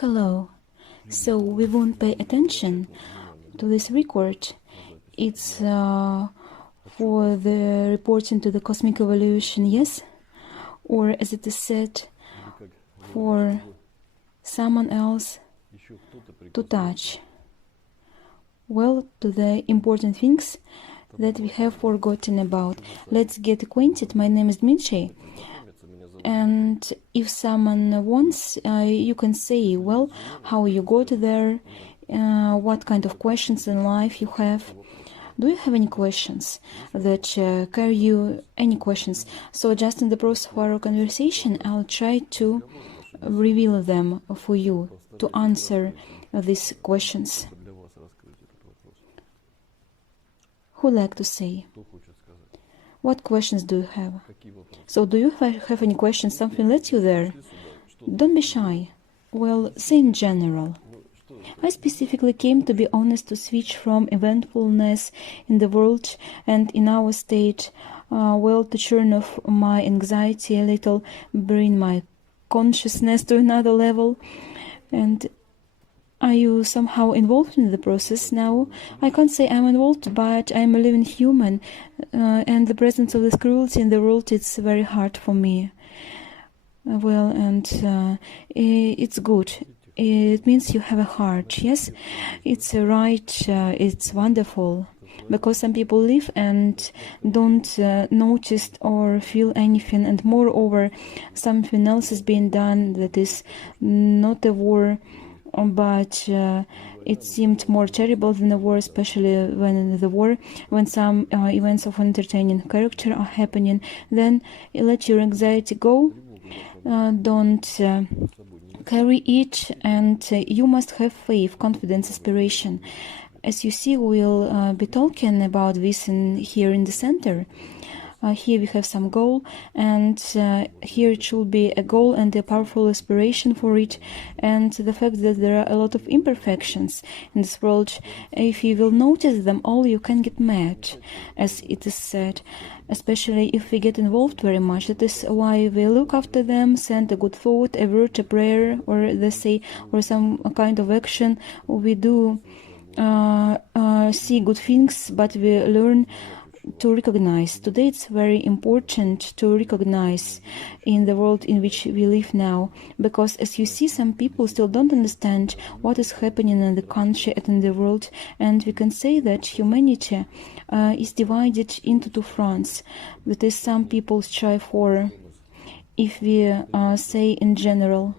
Hello. So we won't pay attention to this record. It's for the reporting to the cosmic evolution, yes? Or as it is said, for someone else to touch. Well, to the important things that we have forgotten about. Let's get acquainted. My name is Dmitry. And if someone wants, you can say, well, how you got there, what kind of questions in life you have. Do you have any questions that carry you any questions? So just in the process of our conversation, I'll try to reveal them for you to answer these questions. Who'd like to say? What questions do you have? So do you have any questions? Something led you there? Don't be shy. Well, say in general. I specifically came to be honest to switch from eventfulness in the world and in our state, well, to turn off my anxiety a little, bring my consciousness to another level. And are you somehow involved in the process now? I can't say I'm involved, but I'm a living human, and the presence of this cruelty in the world is very hard for me. Well, and it's good. It means you have a heart, yes? It's right, it's wonderful. Because some people live and don't notice or feel anything, and moreover, something else is being done that is not a war, but it seemed more terrible than the war, especially when in the war, when some events of entertaining character are happening. Then let your anxiety go, don't carry it, and you must have faith, confidence, aspiration. As you see, we'll be talking about this here in the center. Here we have some goal, and here it should be a goal and a powerful aspiration for it, and the fact that there are a lot of imperfections in this world. If you will notice them all, you can get mad, as it is said, especially if we get involved very much. That is why we look after them, send a good thought, a word, a prayer, or they say, or some kind of action. We do see good things, but we learn to recognize. Today it's very important to recognize in the world in which we live now, because as you see, some people still don't understand what is happening in the country and in the world, and we can say that humanity is divided into two fronts. That is, some people strive for, if we say in general,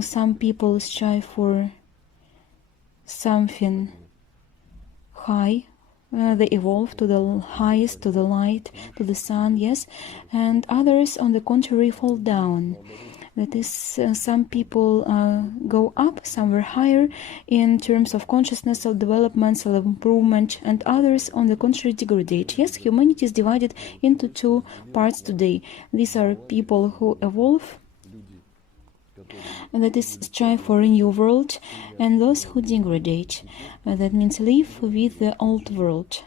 some people strive for something high, they evolve to the highest, to the light, to the sun, yes, and others, on the contrary, fall down. That is, some people go up somewhere higher in terms of consciousness, of development, self-improvement, and others, on the contrary, degrade. Yes, humanity is divided into two parts today. These are people who evolve, and that is strive for a new world, and those who degrade, that means live with the old world.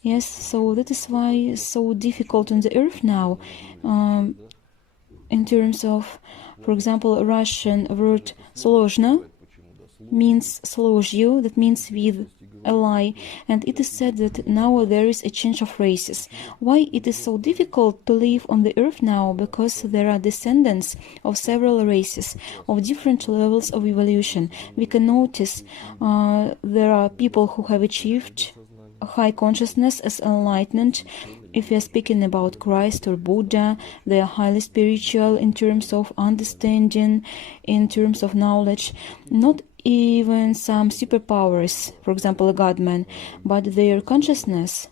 Yes, so that is why it's so difficult on the earth now, in terms of, for example, Russian word "сложно" means "сложью", that means with a lie, and it is said that now there is a change of races. Why it is so difficult to live on the earth now? Because there are descendants of several races of different levels of evolution. We can notice there are people who have achieved high consciousness as enlightened. If we are speaking about Christ or Buddha, they are highly spiritual in terms of understanding, in terms of knowledge. Not even some superpowers, for example, a godman, but their consciousness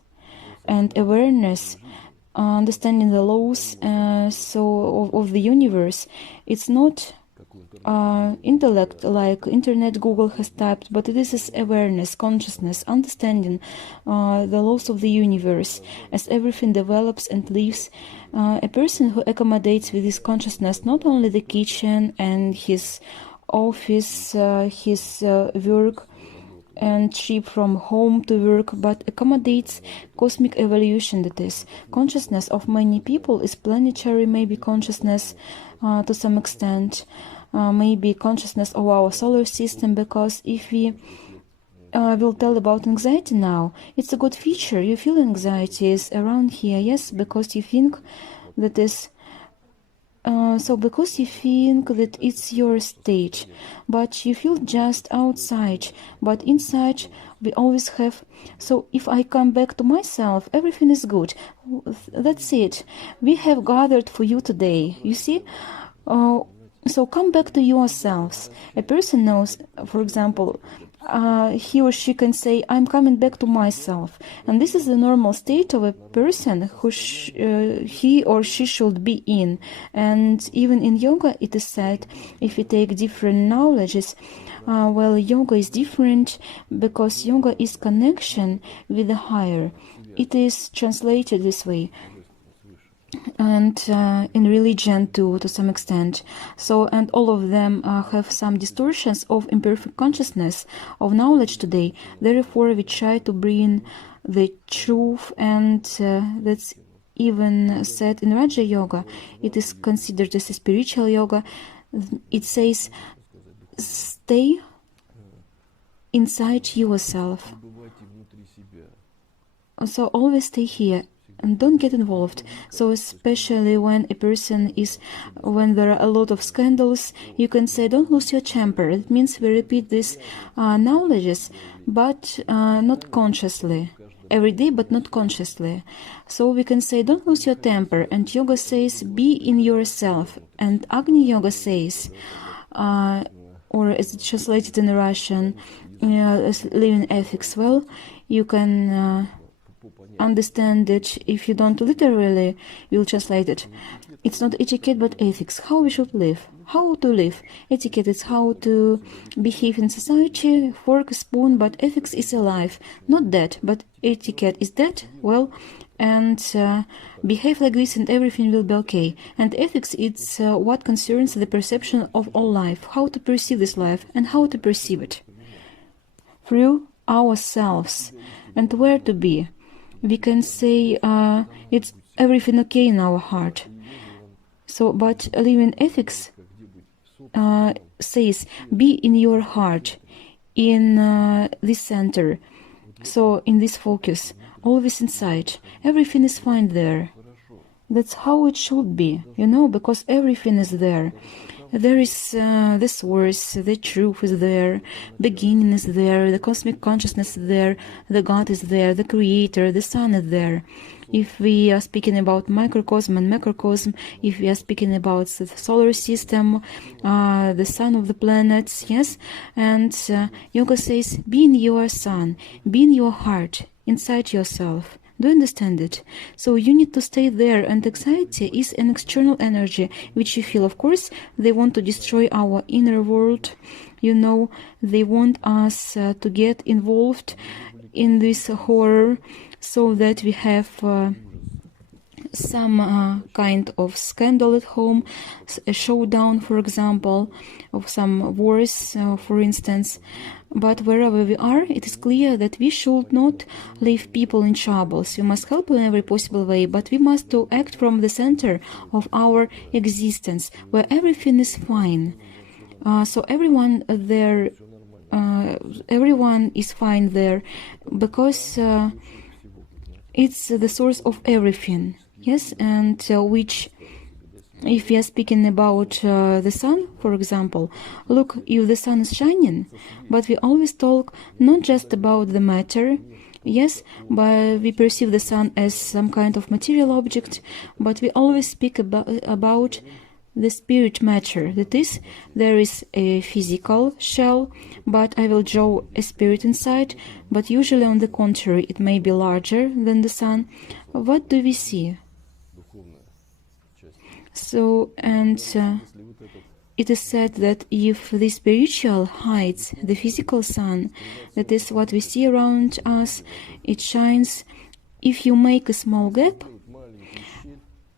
and awareness, understanding the laws of the universe. It's not intellect like internet, Google has typed, but this is awareness, consciousness, understanding the laws of the universe. As everything develops and lives, a person who accommodates with his consciousness not only the kitchen and his office, his work, and trip from home to work, but accommodates cosmic evolution. That is, consciousness of many people is planetary, maybe consciousness, to some extent, maybe consciousness of our solar system, because if we will tell about anxiety now, it's a good feature. You feel anxieties around here, yes, because you think that is because you think that it's your state, but you feel just outside, but inside we always have. So if I come back to myself, everything is good. That's it. We have gathered for you today. You see? So come back to yourselves. A person knows, for example, he or she can say, I'm coming back to myself. And this is the normal state of a person who he or she should be in. And even in yoga, it is said, if you take different knowledges, well, yoga is different because yoga is connection with the higher. It is translated this way. And in religion too, to some extent. So, and all of them have some distortions of imperfect consciousness, of knowledge today. Therefore, we try to bring the truth, and that's even said in Raja Yoga. It is considered as a spiritual yoga. It says, stay inside yourself. So always stay here. And don't get involved. So especially when a person is, when there are a lot of scandals, you can say, don't lose your temper. It means we repeat these knowledges, but not consciously. Every day, but not consciously. So we can say, don't lose your temper. And yoga says, be in yourself. And Agni Yoga says, or as it's translated in Russian, as living ethics, well, you can understand that if you don't literally, you'll translate it. It's not etiquette, but ethics. How we should live. How to live. Etiquette is how to behave in society, fork, spoon, but ethics is alive. Not that, but etiquette is that, well, and behave like this and everything will be okay. And ethics, it's what concerns the perception of all life, how to perceive this life and how to perceive it. Through ourselves. And where to be. We can say it's everything okay in our heart. So, but living ethics says, be in your heart, in this center, so in this focus, always inside. Everything is fine there. That's how it should be, you know, because everything is there. There is the source, the truth is there, beginning is there, the cosmic consciousness is there, the God is there, the creator, the sun is there. If we are speaking about microcosm and macrocosm, if we are speaking about the solar system, the sun of the planets, yes, and yoga says, be in your sun, be in your heart, inside yourself. Do you understand it? So you need to stay there, and anxiety is an external energy which you feel. Of course, they want to destroy our inner world. You know, they want us to get involved in this horror so that we have some kind of scandal at home, a showdown, for example, of some wars, for instance. But wherever we are, it is clear that we should not leave people in troubles. We must help in every possible way, but we must to act from the center of our existence, where everything is fine. So everyone there, everyone is fine there, because it's the source of everything. Yes, and which, if we are speaking about the sun, for example, look, if the sun is shining, but we always talk not just about the matter, yes, but we perceive the sun as some kind of material object, but we always speak about the spirit matter. That is, there is a physical shell, but I will draw a spirit inside, but usually on the contrary, it may be larger than the sun. What do we see? So, and it is said that if the spiritual hides the physical sun, that is what we see around us, it shines. If you make a small gap,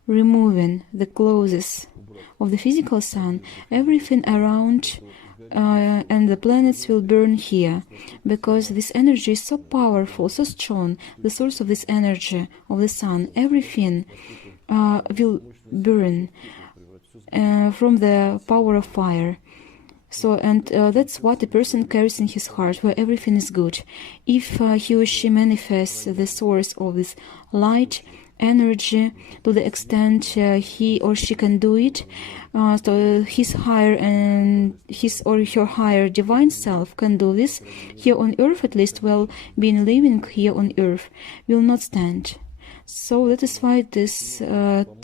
removing the clothes of the physical sun, everything around and the planets will burn here, because this energy is so powerful, so strong, the source of this energy of the sun, everything will burn. from the power of fire. So, and that's what a person carries in his heart, where everything is good. If he or she manifests the source of this light energy to the extent he or she can do it, so his higher and his or her higher divine self can do this here on earth, at least while being living here on earth, will not stand. So that is why it is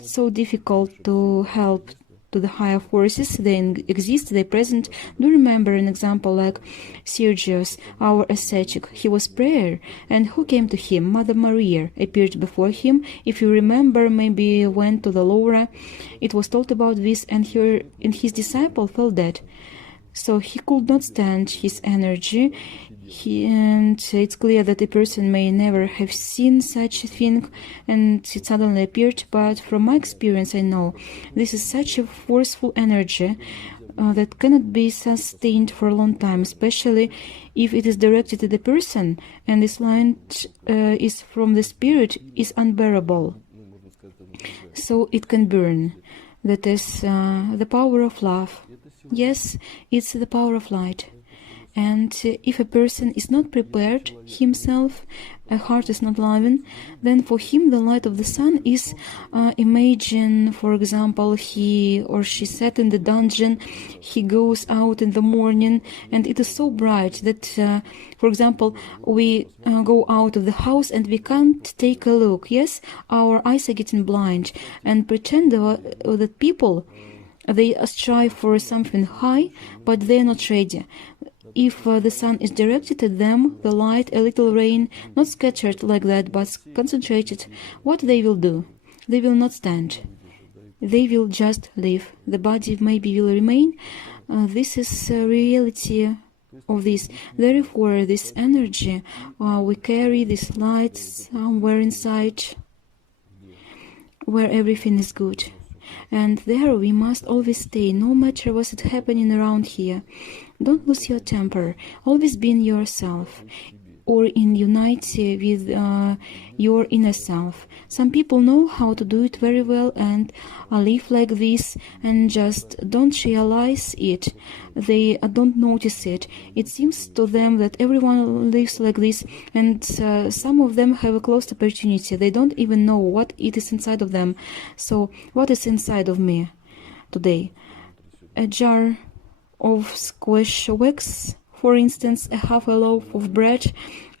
so difficult to help to the higher forces. They exist, they present. Do you remember an example like Sergius, our ascetic? He was prayer, and who came to him? Mother Maria appeared before him. If you remember, maybe went to the Laura. It was told about this, and his disciple fell dead. So he could not stand his energy. And it's clear that a person may never have seen such a thing, and it suddenly appeared. But from my experience, I know this is such a forceful energy that cannot be sustained for a long time, especially if it is directed at the person, and this line is from the spirit, is unbearable. So it can burn. That is the power of love. Yes, it's the power of light. And if a person is not prepared himself, a heart is not loving, then for him the light of the sun is, imagine, for example, he or she sat in the dungeon, he goes out in the morning, and it is so bright that, for example, we go out of the house and we can't take a look. Yes, our eyes are getting blind, and pretend that people, they strive for something high, but they are not ready. If the sun is directed at them, the light, a little rain, not scattered like that, but concentrated, what they will do? They will not stand. They will just live. The body maybe will remain. This is reality of this. Therefore, this energy, we carry this light somewhere inside, where everything is good. And there we must always stay, no matter what's happening around here. Don't lose your temper. Always be in yourself, or in unity with your inner self. Some people know how to do it very well and live like this and just don't realize it. They don't notice it. It seems to them that everyone lives like this, and some of them have a closed opportunity. They don't even know what it is inside of them. So what is inside of me today? A jar of squash wax, for instance, a half a loaf of bread,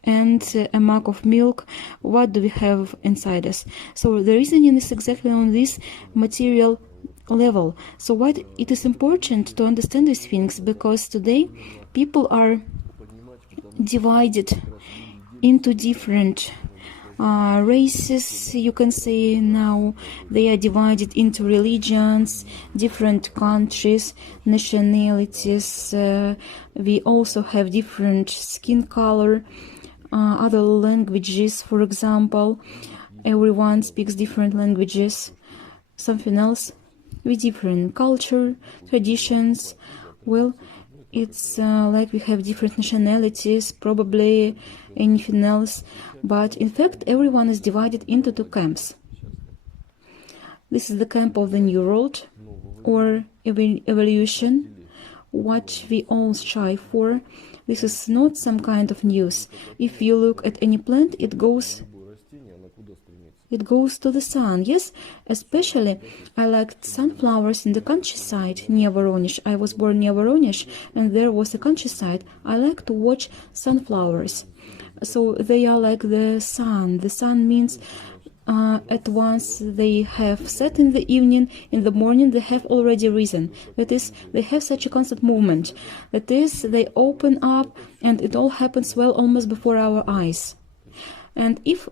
and a mug of milk. What do we have inside us? So the reasoning is exactly on this material level. So what it is important to understand these things, because today people are divided into different races, you can say. Now they are divided into religions, different countries, nationalities. We also have different skin color, other languages, for example. Everyone speaks different languages. Something else with different culture, traditions. Well, it's like we have different nationalities, probably anything else. But in fact, everyone is divided into two camps. This is the camp of the New World, or evolution, what we all strive for. This is not some kind of news. If you look at any plant, it goes to the sun. Yes, especially I liked sunflowers in the countryside near Voronezh. I was born near Voronezh, and there was a countryside. I like to watch sunflowers. So they are like the sun. The sun means at once they have set in the evening, in the morning they have already risen. That is, they have such a constant movement. That is, they open up, and it all happens well almost before our eyes. And if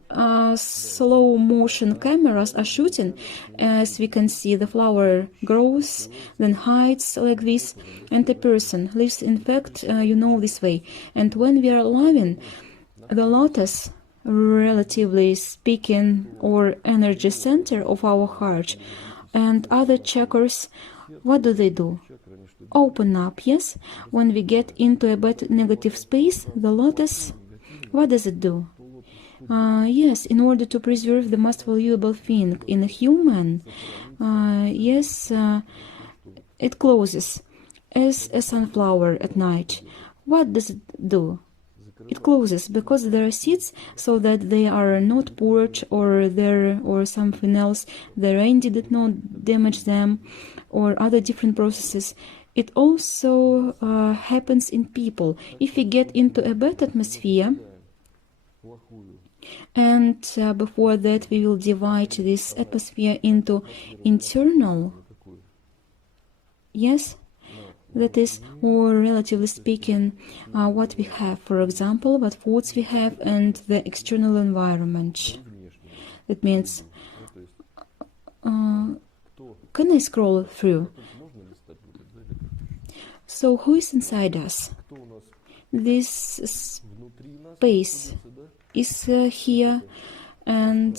slow motion cameras are shooting, as we can see, the flower grows, then hides like this, and a person lives, in fact, this way. And when we are loving, the lotus, relatively speaking, or energy center of our heart, and other chakras, what do? Open up, yes? When we get into a bad negative space, the lotus, what does it do? Yes, in order to preserve the most valuable thing in a human, it closes as a sunflower at night. What does it do? It closes because there are seeds, so that they are not poured or something else. The rain did not damage them, or other different processes. It also happens in people. If we get into a bad atmosphere, and before that we will divide this atmosphere into internal, yes, that is, or relatively speaking, what we have, for example, what foods we have, and the external environment. That means, can I scroll through? So, who is inside us? This space is here, and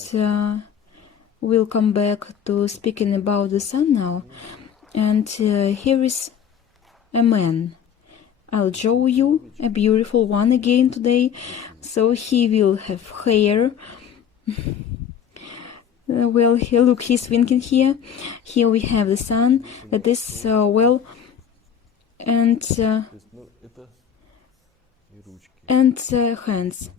we'll come back to speaking about the sun now. And here is a man. I'll show you a beautiful one again today. So he will have hair. Well, look, he's winking here. Here we have the sun. That is and hands.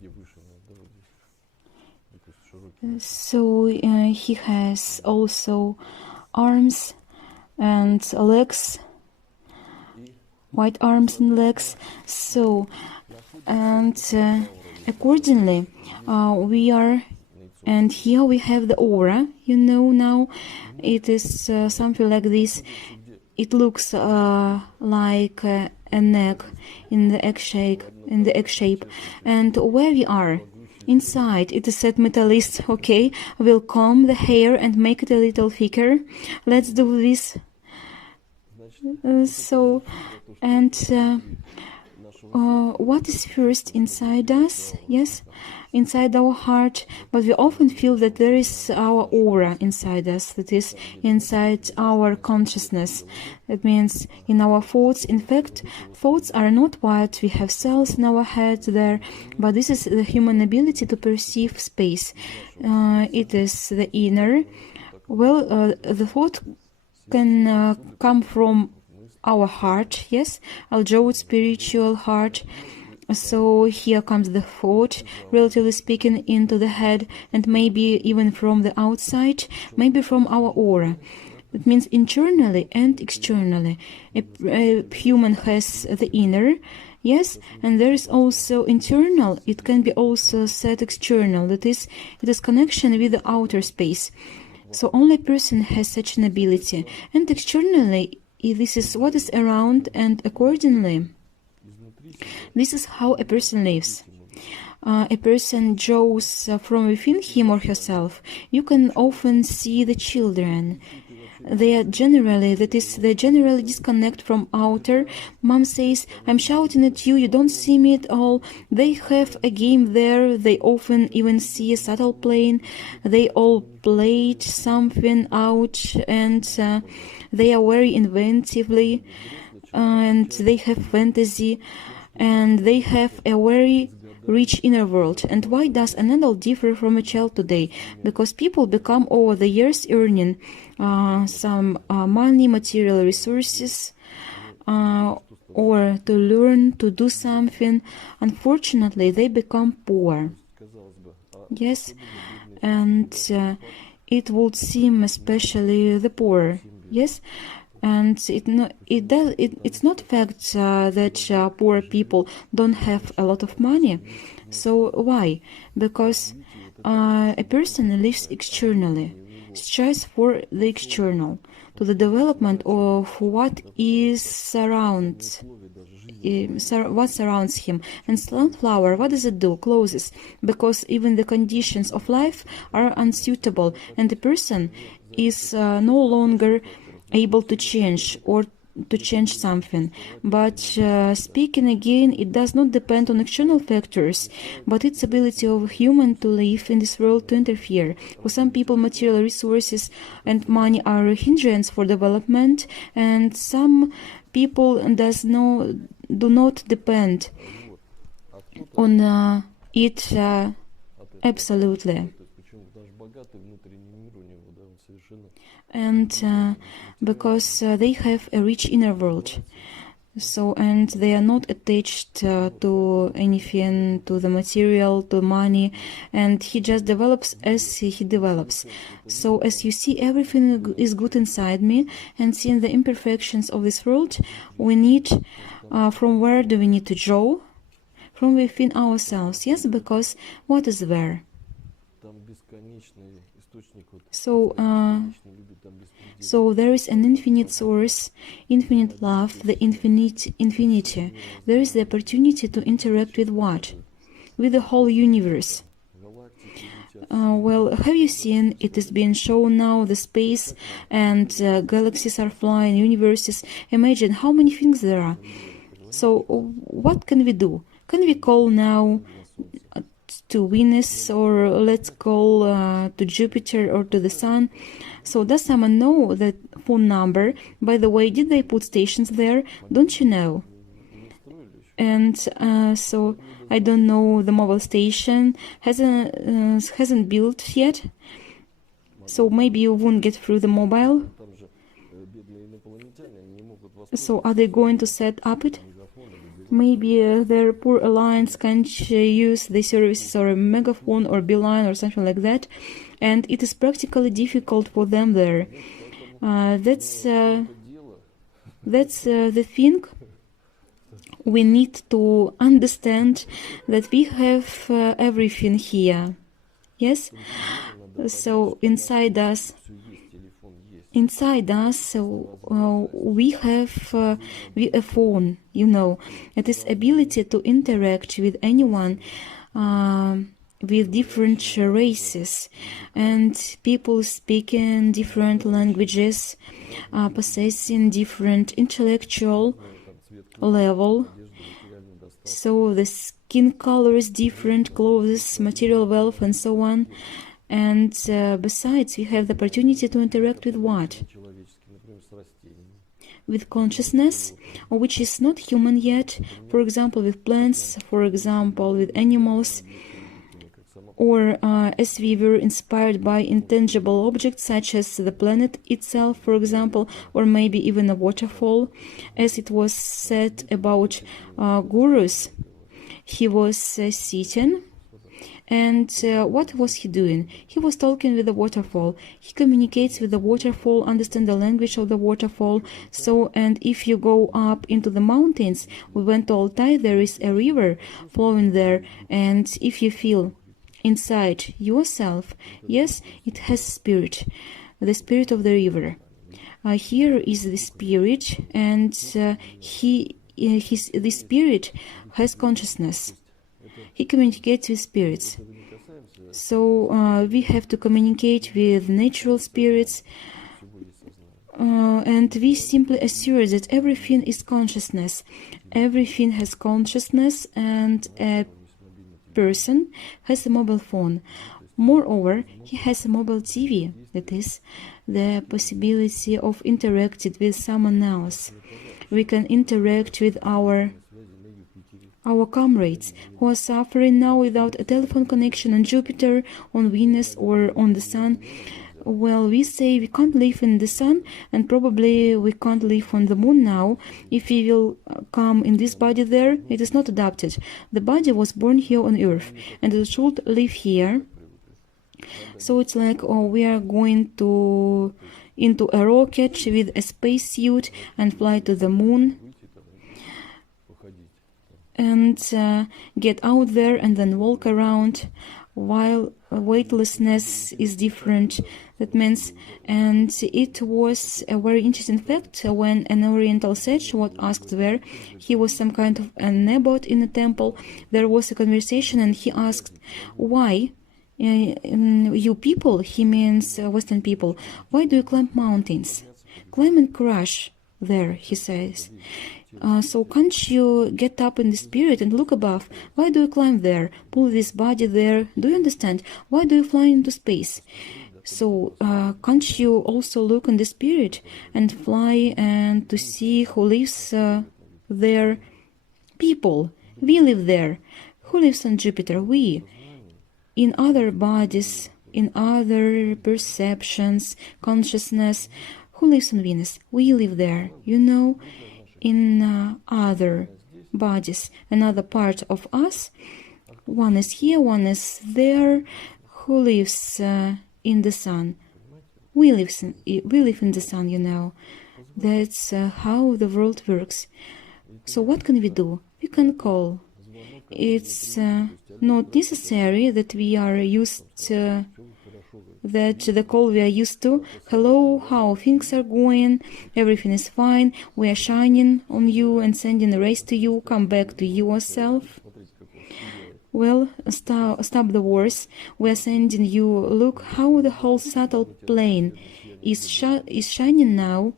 So he has also arms and legs. White arms and legs. So, and accordingly, we are, and here we have the aura. You know now, it is something like this. It looks like an egg in the egg shape, and where we are. Inside, it is said metallist. Okay, we'll comb the hair and make it a little thicker. Let's do this. What is first inside us? Yes, inside our heart, but we often feel that there is our aura inside us, that is inside our consciousness. That means in our thoughts. In fact, thoughts are not what we have cells in our head there, but this is the human ability to perceive space. It is the inner. Well, the thought can come from our heart, yes, I'll draw it spiritual heart. So here comes the thought, relatively speaking, into the head, and maybe even from the outside, maybe from our aura. It means internally and externally. A human has the inner, yes, and there is also internal. It can be also said external. That is, it is connection with the outer space. So only a person has such an ability. And externally, this is what is around, and accordingly, this is how a person lives. A person draws from within him or herself. You can often see the children. They generally disconnect from outer. Mom says, I'm shouting at you, you don't see me at all. They have a game there. They often even see a subtle playing. They all played something out, and they are very inventively, and they have fantasy, and they have a very rich inner world. And why does an adult differ from a child today? Because people become over the years earning some money, material resources, or to learn to do something. Unfortunately, they become poor. Yes, and it would seem especially the poor. Yes, and it's not fact that poor people don't have a lot of money. So why? Because a person lives externally, strives for the external, to the development of what surrounds him. And sunflower, what does it do? Closes, because even the conditions of life are unsuitable, and the person is no longer able to change or to change something. But speaking again, it does not depend on external factors, but its ability of a human to live in this world to interfere. For some people, material resources and money are a hindrance for development, and some people do not depend on it absolutely. and because they have a rich inner world. So, and they are not attached to anything, to the material, to money, and he just develops as he develops. So, as you see, everything is good inside me, and seeing the imperfections of this world, we need, from where do we need to draw? From within ourselves, yes, because what is there? So there is an infinite source, infinite love, the infinity. There is the opportunity to interact with what? With the whole universe. Well, have you seen, it is being shown now, the space and galaxies are flying, universes. Imagine how many things there are. So what can we do? Can we call now to Venus, or let's call to Jupiter or to the Sun? So does someone know that phone number? By the way, did they put stations there? Don't you know? And so I don't know, the mobile station hasn't built yet. So maybe you won't get through the mobile. So are they going to set up it? Maybe their poor alliance can't use the services or a megaphone or beeline or something like that, and it is practically difficult for them there. That's the thing. We need to understand that we have everything here. Yes? So inside us, we have a phone, you know. It is ability to interact with anyone, with different races and people speaking different languages, possessing different intellectual level. So the skin color is different, clothes, material wealth, and so on. And besides, we have the opportunity to interact with what? With consciousness, which is not human yet, for example, with plants, for example, with animals, or as we were inspired by intangible objects such as the planet itself, for example, or maybe even a waterfall. As it was said about gurus, he was sitting. And what was he doing? He was talking with the waterfall. He communicates with the waterfall, understands the language of the waterfall. So, and if you go up into the mountains, we went to Altai, there is a river flowing there. And if you feel inside yourself, yes, it has spirit, the spirit of the river. Here is the spirit, and the spirit has consciousness. He communicates with spirits. So we have to communicate with natural spirits, and we simply assure that everything is consciousness. Everything has consciousness, and a person has a mobile phone. Moreover, he has a mobile TV, that is, the possibility of interacting with someone else. We can interact with our comrades who are suffering now without a telephone connection on Jupiter, on Venus, or on the Sun. Well, we say we can't live in the Sun, and probably we can't live on the Moon now. If we will come in this body there, it is not adapted. The body was born here on Earth, and it should live here. So it's like, we are going into a rocket with a spacesuit and fly to the Moon, and get out there and then walk around, while weightlessness is different. That means, and it was a very interesting fact when an Oriental sage was asked where he was some kind of an abbot in a temple. There was a conversation, and he asked, why you people, he means Western people, why do you climb mountains? Climb and crash there, he says. So can't you get up in the spirit and look above? Why do you climb there? Pull this body there. Do you understand? Why do you fly into space? So can't you also look in the spirit and fly and to see who lives there? People. We live there. Who lives on Jupiter? We. In other bodies, in other perceptions, consciousness. Who lives on Venus? We live there, you know, in other bodies, another part of us. One is here, one is there. Who lives in the sun? We live in the sun, you know. That's how the world works. So what can we do? We can call. It's not necessary that we are used that the call we are used to. Hello, how things are going? Everything is fine. We are shining on you and sending a rays to you. Come back to yourself. Well, stop the wars. We are sending you. Look how the whole subtle plane is shining now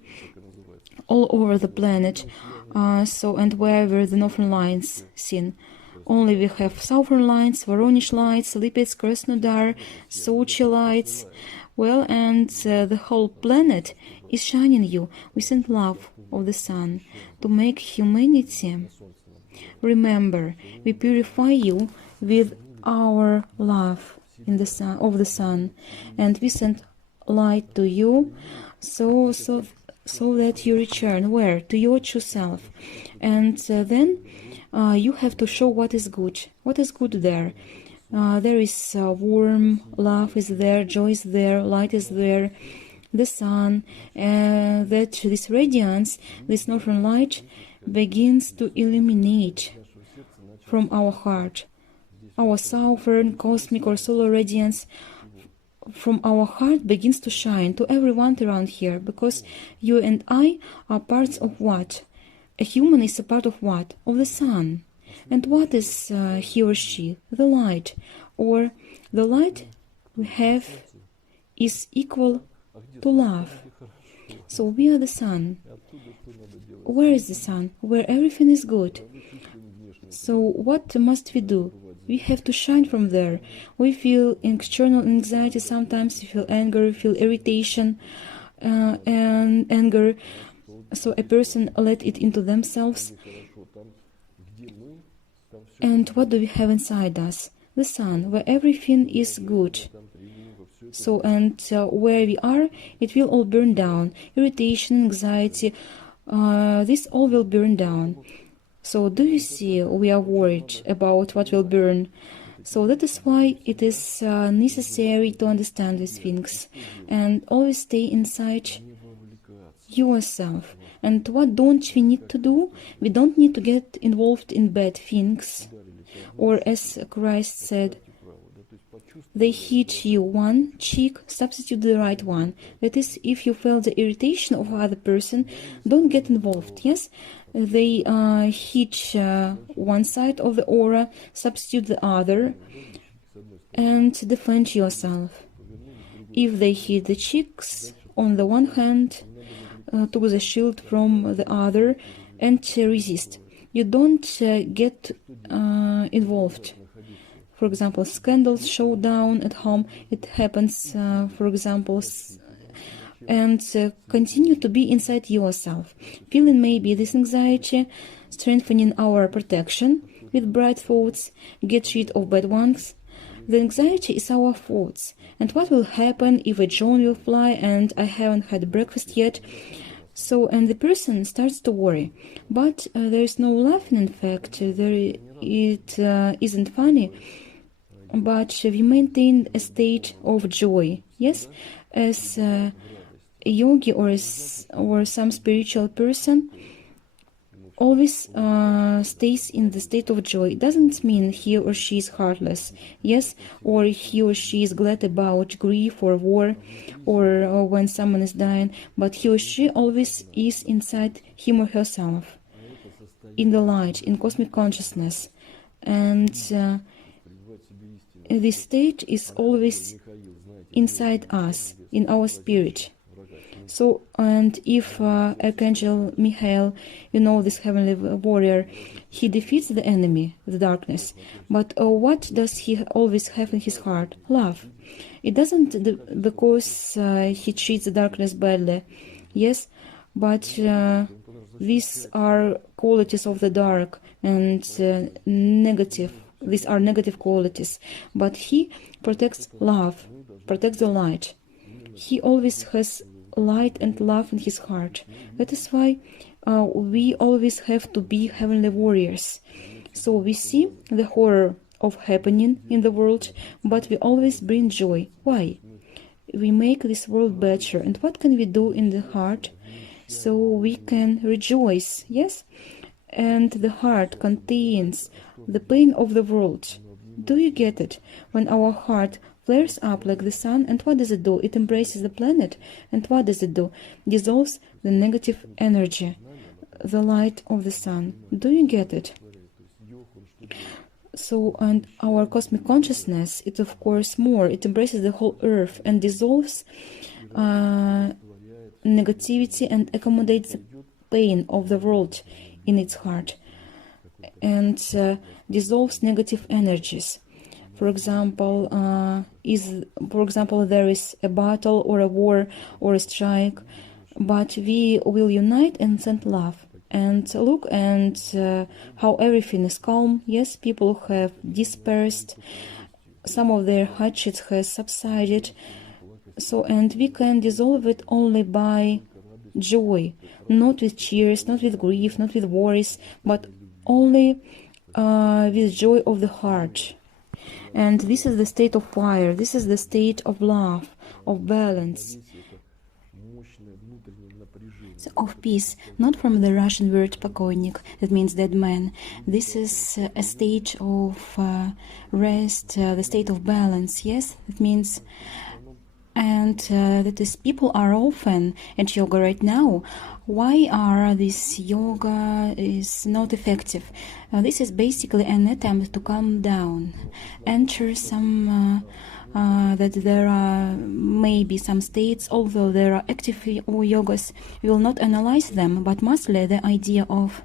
all over the planet. And wherever the northern lights seen. Only we have southern lights, Voronezh lights, Lipetsk, Krasnodar, Sochi lights. Well, and the whole planet is shining you. We send love of the sun to make humanity. Remember, we purify you with our love in the sun, of the sun, and we send light to you, so that you return where? To your true self. And then you have to show what is good. What is good there? There is warm, love is there, joy is there, light is there, the sun, that this radiance, this northern light, begins to illuminate from our heart. Our southern, cosmic or solar radiance from our heart begins to shine to everyone around here, because you and I are parts of what? A human is a part of what? Of the sun. And what is he or she? The light. Or the light we have is equal to love. So we are the sun. Where is the sun? Where everything is good. So what must we do? We have to shine from there. We feel external anxiety sometimes, we feel anger, we feel irritation and anger. So a person let it into themselves. And what do we have inside us? The sun, where everything is good. So, and where we are, it will all burn down. Irritation, anxiety, this all will burn down. So do you see, we are worried about what will burn. So that is why it is necessary to understand these things and always stay inside yourself. And what don't we need to do? We don't need to get involved in bad things. Or as Christ said, they hit you one cheek, substitute the right one. That is, if you feel the irritation of other person, don't get involved. Yes, they hit one side of the aura, substitute the other, and defend yourself. If they hit the cheeks, on the one hand, took the shield from the other, and resist. You don't get involved. For example, scandals, showdown at home, it happens, for example, and continue to be inside yourself. Feeling maybe this anxiety, strengthening our protection with bright thoughts, get rid of bad ones. The anxiety is our thoughts. And what will happen if a drone will fly and I haven't had breakfast yet? So, and the person starts to worry. But there is no laughing, in fact, it isn't funny. But we maintain a state of joy, yes? As a yogi or some spiritual person always stays in the state of joy. It doesn't mean he or she is heartless, yes? Or he or she is glad about grief or war or when someone is dying. But he or she always is inside him or herself, in the light, in cosmic consciousness. And this state is always inside us, in our spirit. So, and if Archangel Michael, you know, this heavenly warrior, he defeats the enemy, the darkness. But what does he always have in his heart? Love. It doesn't because he treats the darkness badly, yes, but these are qualities of the dark and negative. These are negative qualities, but he protects love protects the light. He always has light and love in his heart. That is why we always have to be heavenly warriors. So we see the horror of happening in the world, but we always bring joy. Why? We make this world better. And what can we do in the heart? So we can rejoice, yes? And the heart contains the pain of the world. Do you get it? When our heart flares up like the sun, and what does it do? It embraces the planet. And what does it do? Dissolves the negative energy, the light of the sun. Do you get it? So, and our cosmic consciousness, it of course more, it embraces the whole earth and dissolves negativity and accommodates the pain of the world in its heart, and dissolves negative energies. For example, there is a battle or a war or a strike, but we will unite and send love. And look and how everything is calm. Yes, people have dispersed. Some of their hardships has subsided. So, and we can dissolve it only by joy, not with cheers, not with grief, not with worries, but only with joy of the heart. And this is the state of fire. This is the state of love, of balance, of peace, not from the Russian word покойник, that means dead man. This is a state of rest, the state of balance, yes? It means, and that is, people are often at yoga right now. Why are this yoga is not effective? This is basically an attempt to calm down, enter some that there are maybe some states, although there are active yogas, we will not analyze them, but mostly the idea of,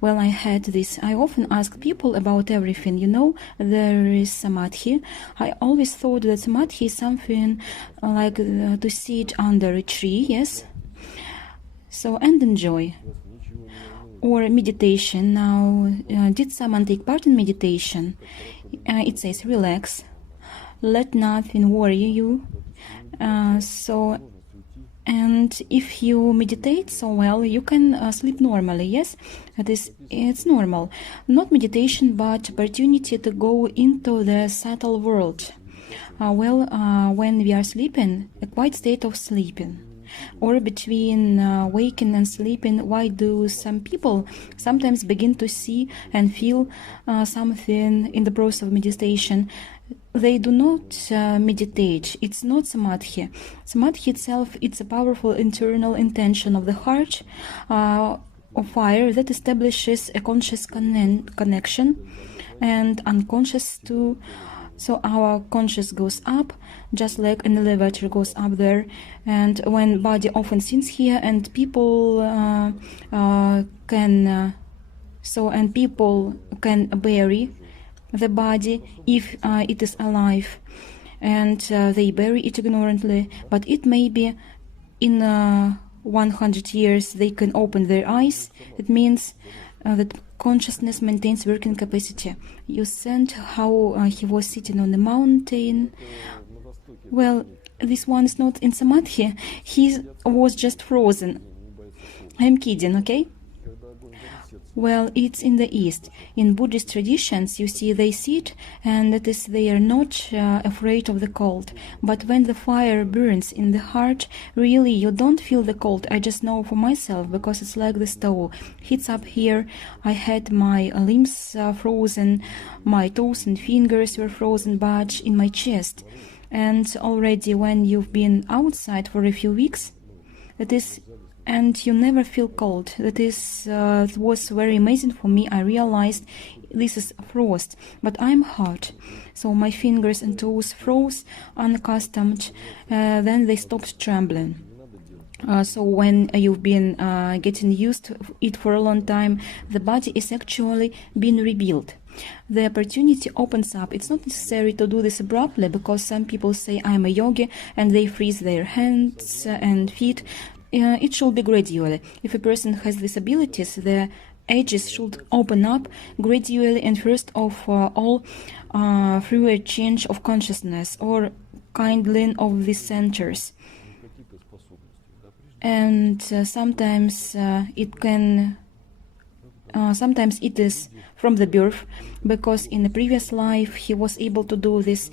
well, I had this, I often ask people about everything, you know, there is samadhi. I always thought that samadhi is something like to sit under a tree, yes, so, and enjoy. Or meditation. Now, did someone take part in meditation? It says relax, let nothing worry you. So, and if you meditate so well, you can sleep normally, yes? That is, it's normal. Not meditation, but opportunity to go into the subtle world. When we are sleeping, a quiet state of sleeping. Or between waking and sleeping, why do some people sometimes begin to see and feel something in the process of meditation? They do not meditate. It's not samadhi. Samadhi itself, it's a powerful internal intention of the heart, of fire that establishes a conscious connection and unconscious too. So our conscious goes up, just like an elevator goes up there. And when body often sits here, and people people can bury the body if it is alive, and they bury it ignorantly. But it may be in 100 years they can open their eyes. It means that consciousness maintains working capacity. You sent how he was sitting on the mountain. Well, this one is not in samadhi. He was just frozen. I'm kidding, okay? Well, it's in the East. In Buddhist traditions, you see, they sit, and that is, they are not afraid of the cold. But when the fire burns in the heart, really, you don't feel the cold. I just know for myself, because it's like the stove. Heats up here. I had my limbs frozen, my toes and fingers were frozen, but in my chest. And already when you've been outside for a few weeks, that is, and you never feel cold. That is, it was very amazing for me. I realized this is frost, but I'm hot. So my fingers and toes froze, unaccustomed. Then they stopped trembling. So when you've been getting used to it for a long time, the body is actually being rebuilt. The opportunity opens up. It's not necessary to do this abruptly, because some people say, I'm a yogi, and they freeze their hands and feet. It should be gradually. If a person has these abilities, the edges should open up gradually, and first of all through a change of consciousness, or kindling of these centers. And sometimes sometimes it is from the birth, because in the previous life he was able to do this.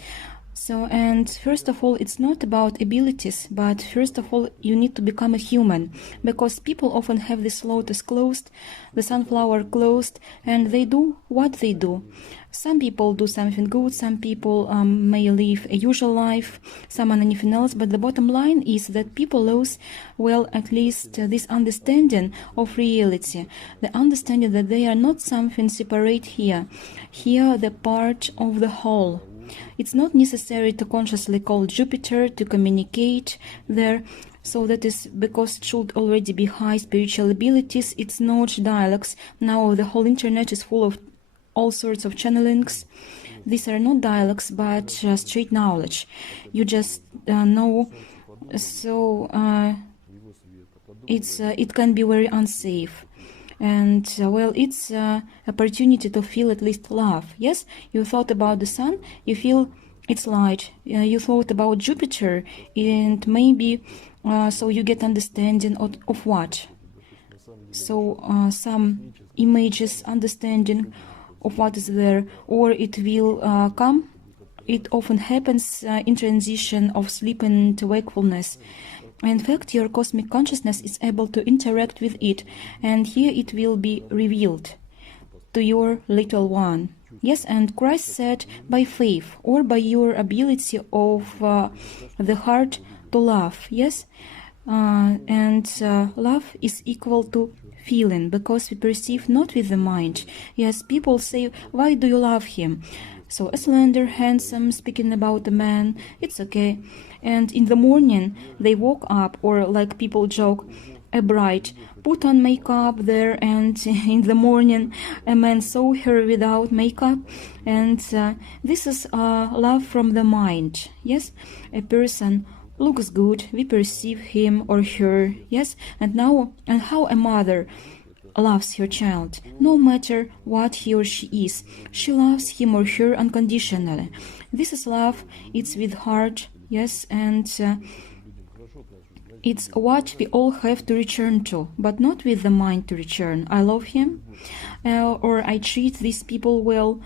So, and first of all, it's not about abilities, but first of all, you need to become a human, because people often have this lotus closed, the sunflower closed, and they do what they do. Some people do something good, some people may live a usual life, some are anything else, but the bottom line is that people lose, well, at least this understanding of reality, the understanding that they are not something separate here. Here, the part of the whole. It's not necessary to consciously call Jupiter to communicate there, so that is because it should already be high spiritual abilities. It's not dialogues. Now the whole internet is full of all sorts of channelings. These are not dialogues, but straight knowledge. You just know. So it can be very unsafe. And well, it's opportunity to feel at least love. Yes, you thought about the sun, you feel its light. You thought about Jupiter, and maybe so you get understanding of what. So some images, understanding of what is there, or it will come. It often happens in transition of sleep and wakefulness. In fact, your cosmic consciousness is able to interact with it, and here it will be revealed to your little one. Yes, and Christ said, by faith, or by your ability of the heart to love. Yes, and love is equal to feeling, because we perceive not with the mind. Yes, people say, why do you love him? So a slender, handsome, speaking about a man, it's okay. And in the morning they woke up, or like people joke, a bride put on makeup there, and in the morning a man saw her without makeup. And this is love from the mind. Yes, a person looks good, we perceive him or her. Yes, and now, and how a mother loves her child, no matter what he or she is. She loves him or her unconditionally. This is love, it's with heart, yes, and it's what we all have to return to, but not with the mind to return. I love him, or I treat these people well,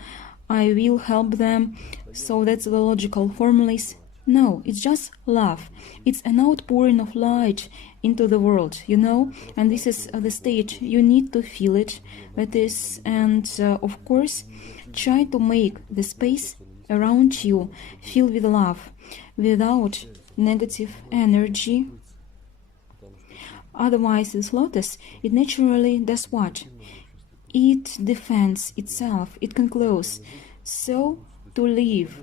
I will help them, so that's the logical formulas. No, it's just love. It's an outpouring of light into the world, you know, and this is the state. You need to feel it. That is, and of course, try to make the space around you filled with love, without negative energy. Otherwise, this lotus, it naturally does what? It defends itself, it can close. So, to live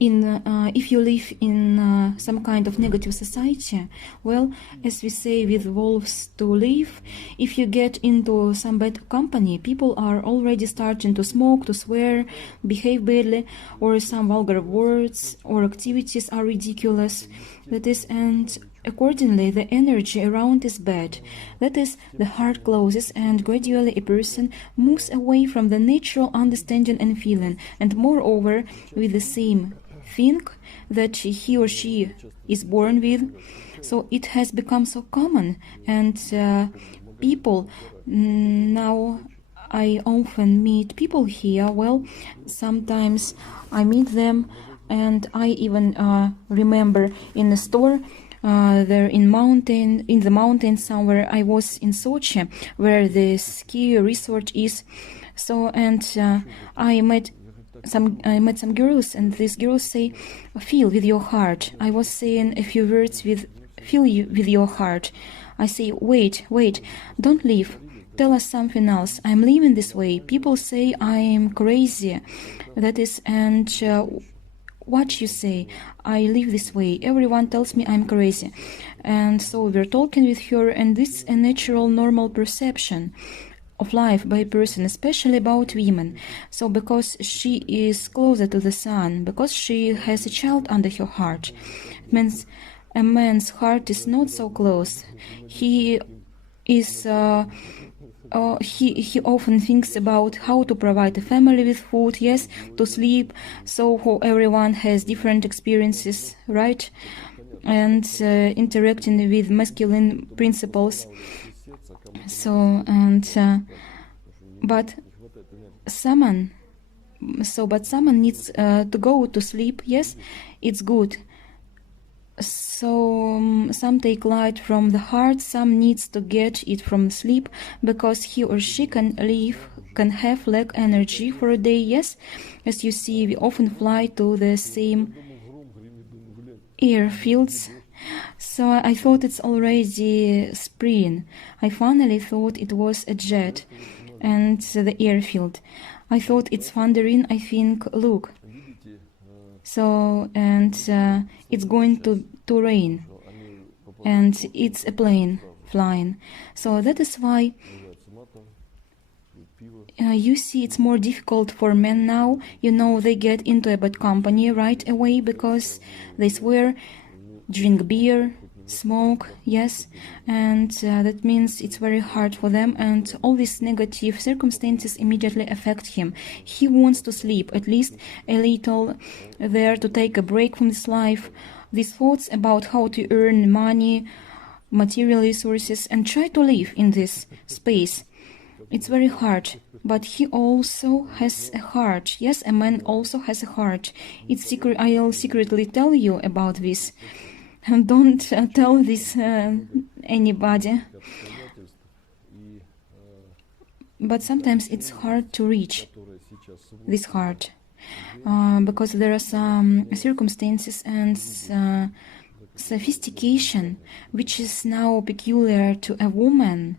in, if you live in some kind of negative society, well, as we say with wolves to live, if you get into some bad company, people are already starting to smoke, to swear, behave badly, or some vulgar words or activities are ridiculous. That is, and accordingly, the energy around is bad. That is, the heart closes, and gradually a person moves away from the natural understanding and feeling, and moreover, with the same thing that he or she is born with. So it has become so common, and people now, I often meet people here. Well, sometimes I meet them, and I even remember in the store there in the mountains somewhere. I was in Sochi, where the ski resort is. So, and I met some girls, and these girls say, feel with your heart. I was saying a few words with feel with your heart. I say, wait, don't leave. Tell us something else. I'm living this way. People say I'm crazy. That is, and what you say? I live this way. Everyone tells me I'm crazy. And so we're talking with her, and this is a natural, normal perception of life by a person, especially about women. So because she is closer to the sun, because she has a child under her heart, it means a man's heart is not so close. He is he often thinks about how to provide a family with food, yes, to sleep. So everyone has different experiences, right? And interacting with masculine principles. So but someone needs to go to sleep. Yes, it's good. So some take light from the heart, some needs to get it from sleep, because he or she can have lack energy for a day. Yes, as you see, we often fly to the same airfields. So I thought it's already spring. I finally thought it was a jet and the airfield. I thought it's thundering. I think, look. So, and it's going to rain, and it's a plane flying. So that is why you see it's more difficult for men now. You know, they get into a bad company right away because they swear, drink beer, smoke, yes, and that means it's very hard for them, and all these negative circumstances immediately affect him. He wants to sleep, at least a little, there to take a break from this life, these thoughts about how to earn money, material resources, and try to live in this space. It's very hard, but he also has a heart. Yes, a man also has a heart. It's secret. I'll secretly tell you about this. Don't tell this anybody. But sometimes it's hard to reach this heart because there are some circumstances and sophistication which is now peculiar to a woman.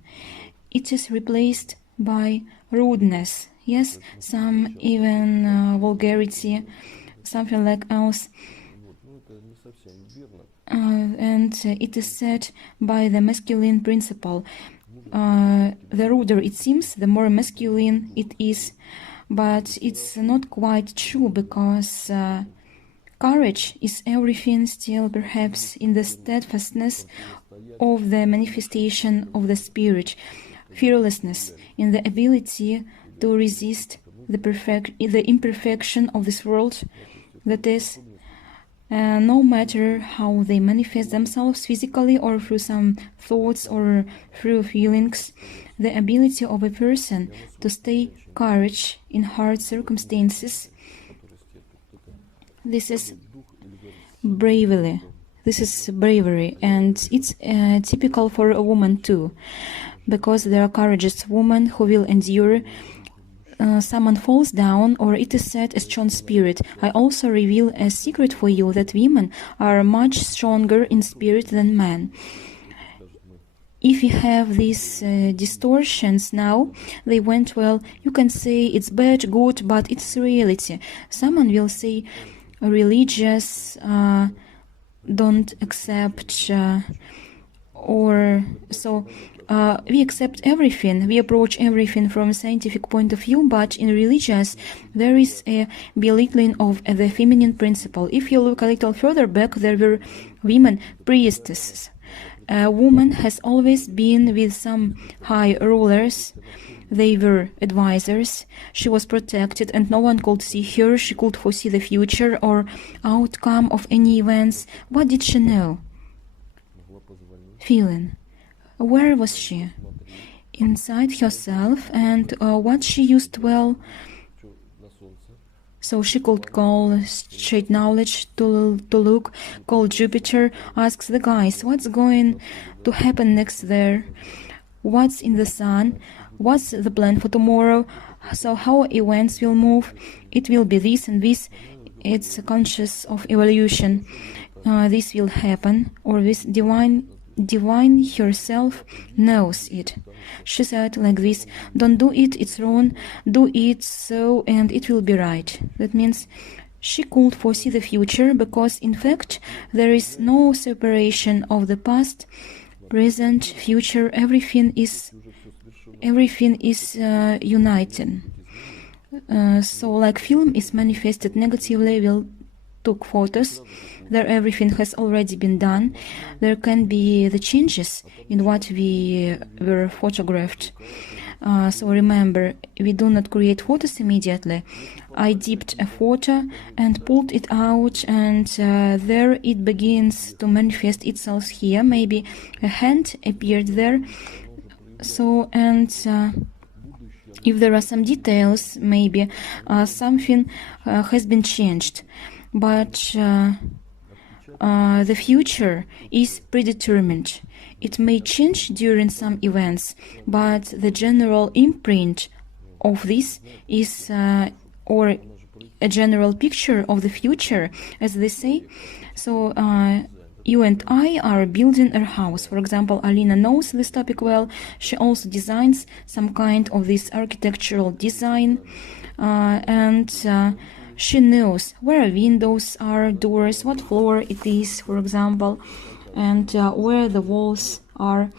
It is replaced by rudeness. Yes, some even vulgarity, something like else. And it is said by the masculine principle. The ruder it seems, the more masculine it is. But it's not quite true, because courage is everything still, perhaps, in the steadfastness of the manifestation of the spirit. Fearlessness in the ability to resist the imperfection of this world, that is, no matter how they manifest themselves physically or through some thoughts or through feelings, the ability of a person to stay courage in hard circumstances, this is bravery. This is bravery, and it's typical for a woman too, because there are courageous women who will endure. Someone falls down, or it is said a strong spirit. I also reveal a secret for you, that women are much stronger in spirit than men. If you have these distortions now, they went well. You can say it's bad, good, but it's reality. Someone will say religious, don't accept, or so. We accept everything, we approach everything from a scientific point of view, but in religious there is a belittling of the feminine principle. If you look a little further back, there were women priestesses. A woman has always been with some high rulers. They were advisors. She was protected and no one could see her. She could foresee the future or outcome of any events. What did she know? Feeling. Where was she? Inside herself, and what she used well. So she could call straight knowledge to look, call Jupiter, asks the guys, what's going to happen next there? What's in the sun? What's the plan for tomorrow? So how events will move? It will be this and this. It's conscious of evolution. This will happen, or this divine herself knows it. She said like this, don't do it, it's wrong, do it so and it will be right. That means she could foresee the future, because in fact there is no separation of the past, present, future. Everything is uniting. So like film is manifested negatively, we'll took photos, there everything has already been done. There can be the changes in what we were photographed. So remember, we do not create photos immediately. I dipped a photo and pulled it out, and there it begins to manifest itself here. Maybe a hand appeared there. So, and if there are some details, maybe something has been changed. But the future is predetermined. It may change during some events, but the general imprint of this is, or a general picture of the future, as they say. So you and I are building a house. For example, Alina knows this topic well. She also designs some kind of this architectural design, and she knows where windows are, doors, what floor it is, for example, and where the walls are.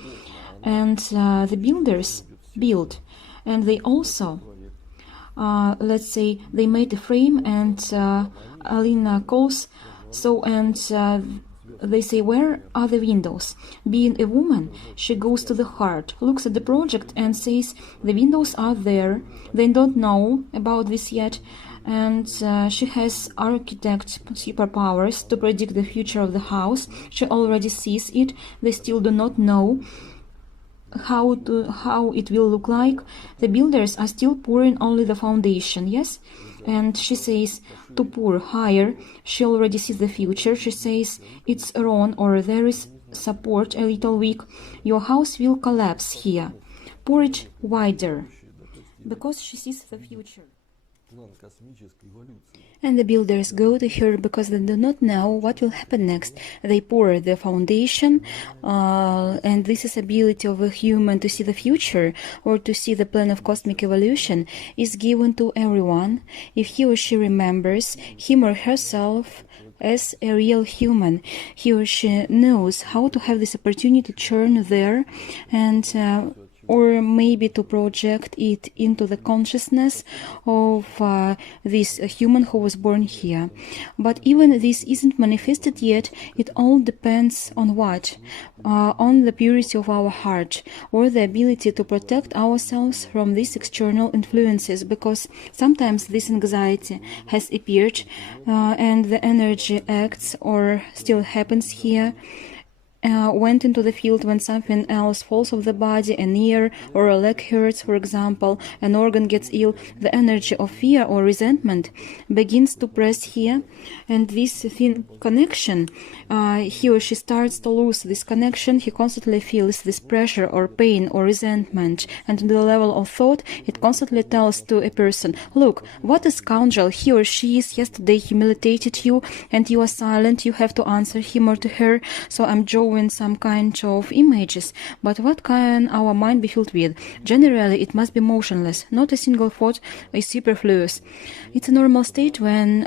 And the builders build, and they also, let's say, they made a frame, and Alina calls, so, and they say, where are the windows? Being a woman, she goes to the heart, looks at the project and says, the windows are there. They don't know about this yet. And she has architect superpowers to predict the future of the house. She already sees it. They still do not know how it will look like. The builders are still pouring only the foundation, yes? And she says to pour higher. She already sees the future. She says it's wrong, or there is support a little weak. Your house will collapse here. Pour it wider, because she sees the future. And the builders go to her because they do not know what will happen next. They pour the foundation, and this is ability of a human to see the future or to see the plan of cosmic evolution is given to everyone if he or she remembers him or herself as a real human. He or she knows how to have this opportunity to turn there, and or maybe to project it into the consciousness of this human who was born here. But even this isn't manifested yet. It all depends on what? On the purity of our heart, or the ability to protect ourselves from these external influences, because sometimes this anxiety has appeared and the energy acts or still happens here. Went into the field when something else falls off the body, an ear or a leg hurts, for example, an organ gets ill, the energy of fear or resentment begins to press here, and this thin connection, he or she starts to lose this connection. He constantly feels this pressure or pain or resentment, and on the level of thought, it constantly tells to a person, look, what a scoundrel he or she is, yesterday humiliated you, and you are silent, you have to answer him or to her. So I'm drawing some kind of images, but what can our mind be filled with? Generally, it must be motionless. Not a single thought is superfluous. It's a normal state when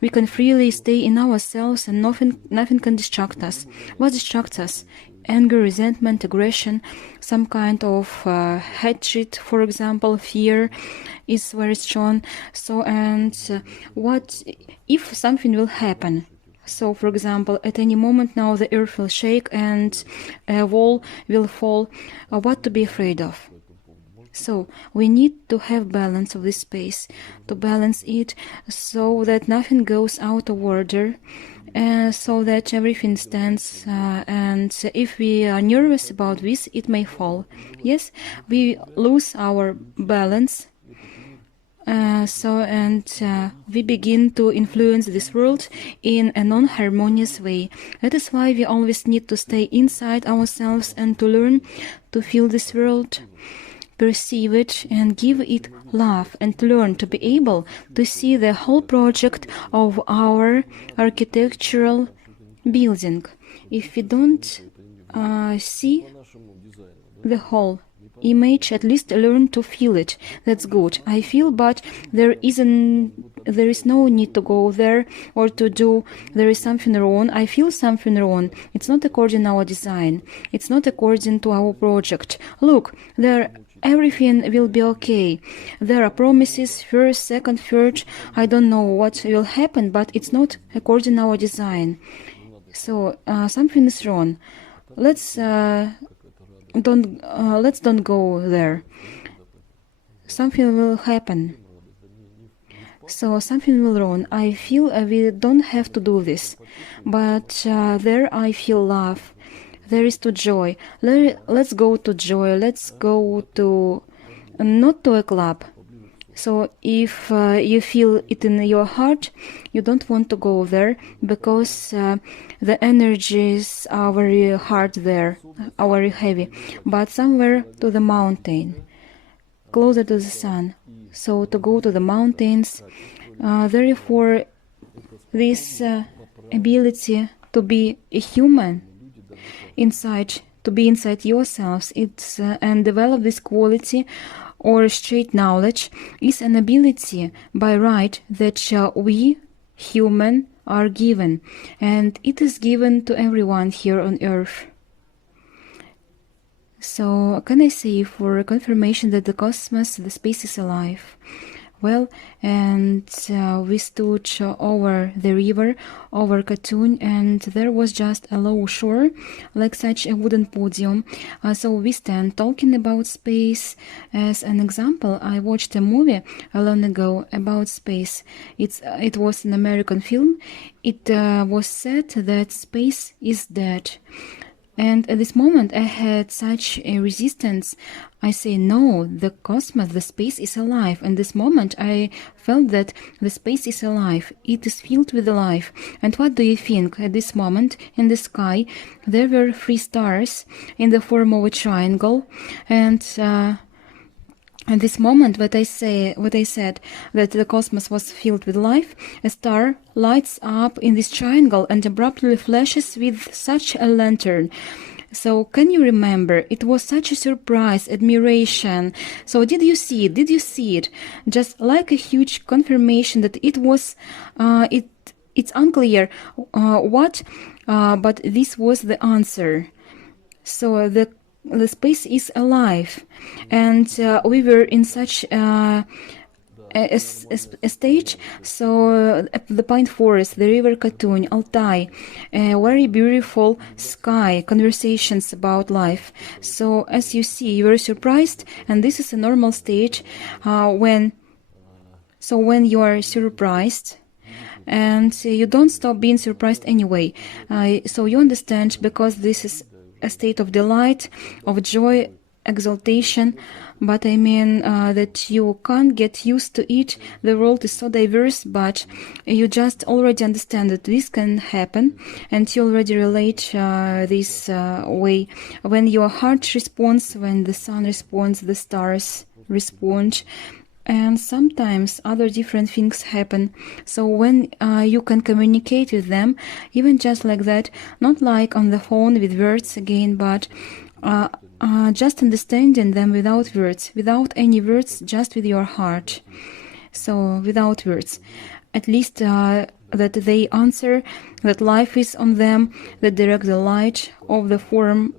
we can freely stay in ourselves and nothing can distract us. What distracts us? Anger, resentment, aggression, some kind of hatred, for example, fear is very strong. So, and what if something will happen? So, for example, at any moment now the earth will shake and a wall will fall. What to be afraid of? So, we need to have balance of this space, to balance it so that nothing goes out of order, so that everything stands, and if we are nervous about this, it may fall. Yes, we lose our balance. We begin to influence this world in a non-harmonious way. That is why we always need to stay inside ourselves and to learn to feel this world, perceive it, and give it love, and learn to be able to see the whole project of our architectural building. If we don't see the whole image, at least learn to feel it. That's good. I feel, but there is no need to go there or to do. There is something wrong. I feel something wrong. It's not according to our design. It's not according to our project. Look, everything will be okay. There are promises, first, second, third. I don't know what will happen, but it's not according to our design. So something is wrong. Let's don't go there. something will happen. So something will wrong. I feel we don't have to do this, but there I feel love. There is to joy. Let's go to joy. Let's go to not to a club. So if you feel it in your heart, you don't want to go there because the energies are very hard there, are very heavy. But somewhere to the mountain, closer to the sun. So to go to the mountains, therefore this ability to be a human inside, to be inside yourselves, it's and develop this quality or straight knowledge is an ability by right that we human are given, and it is given to everyone here on earth. So can I say for confirmation that the cosmos, the space is alive? Well, and we stood over the river, over Katun, and there was just a low shore, like such a wooden podium. So we stand talking about space. As an example, I watched a movie long ago about space. It was an American film. It was said that space is dead. And at this moment, I had such a resistance. I say, no, the cosmos, the space is alive. And this moment, I felt that the space is alive. It is filled with life. And what do you think? At this moment, in the sky, there were 3 stars in the form of a triangle. And at this moment, what I said, that the cosmos was filled with life, a star lights up in this triangle and abruptly flashes with such a lantern. So can you remember? It was such a surprise, admiration. So did you see it? Did you see it? Just like a huge confirmation that it was, it's unclear what, but this was the answer. So the space is alive, and we were in such a stage. So the pine forest, the river Katun, Altai, a very beautiful sky, conversations about life. So as you see, you were surprised, and this is a normal stage when you are surprised, and you don't stop being surprised anyway. So you understand, because this is a state of delight, of joy, exaltation, but I mean that you can't get used to it. The world is so diverse, but you just already understand that this can happen, and you already relate this way. When your heart responds, when the sun responds, the stars respond, and sometimes other different things happen. So when you can communicate with them, even just like that, not like on the phone with words again, but just understanding them without words, without any words, just with your heart. So without words, at least that they answer, that life is on them, that direct the light of the form,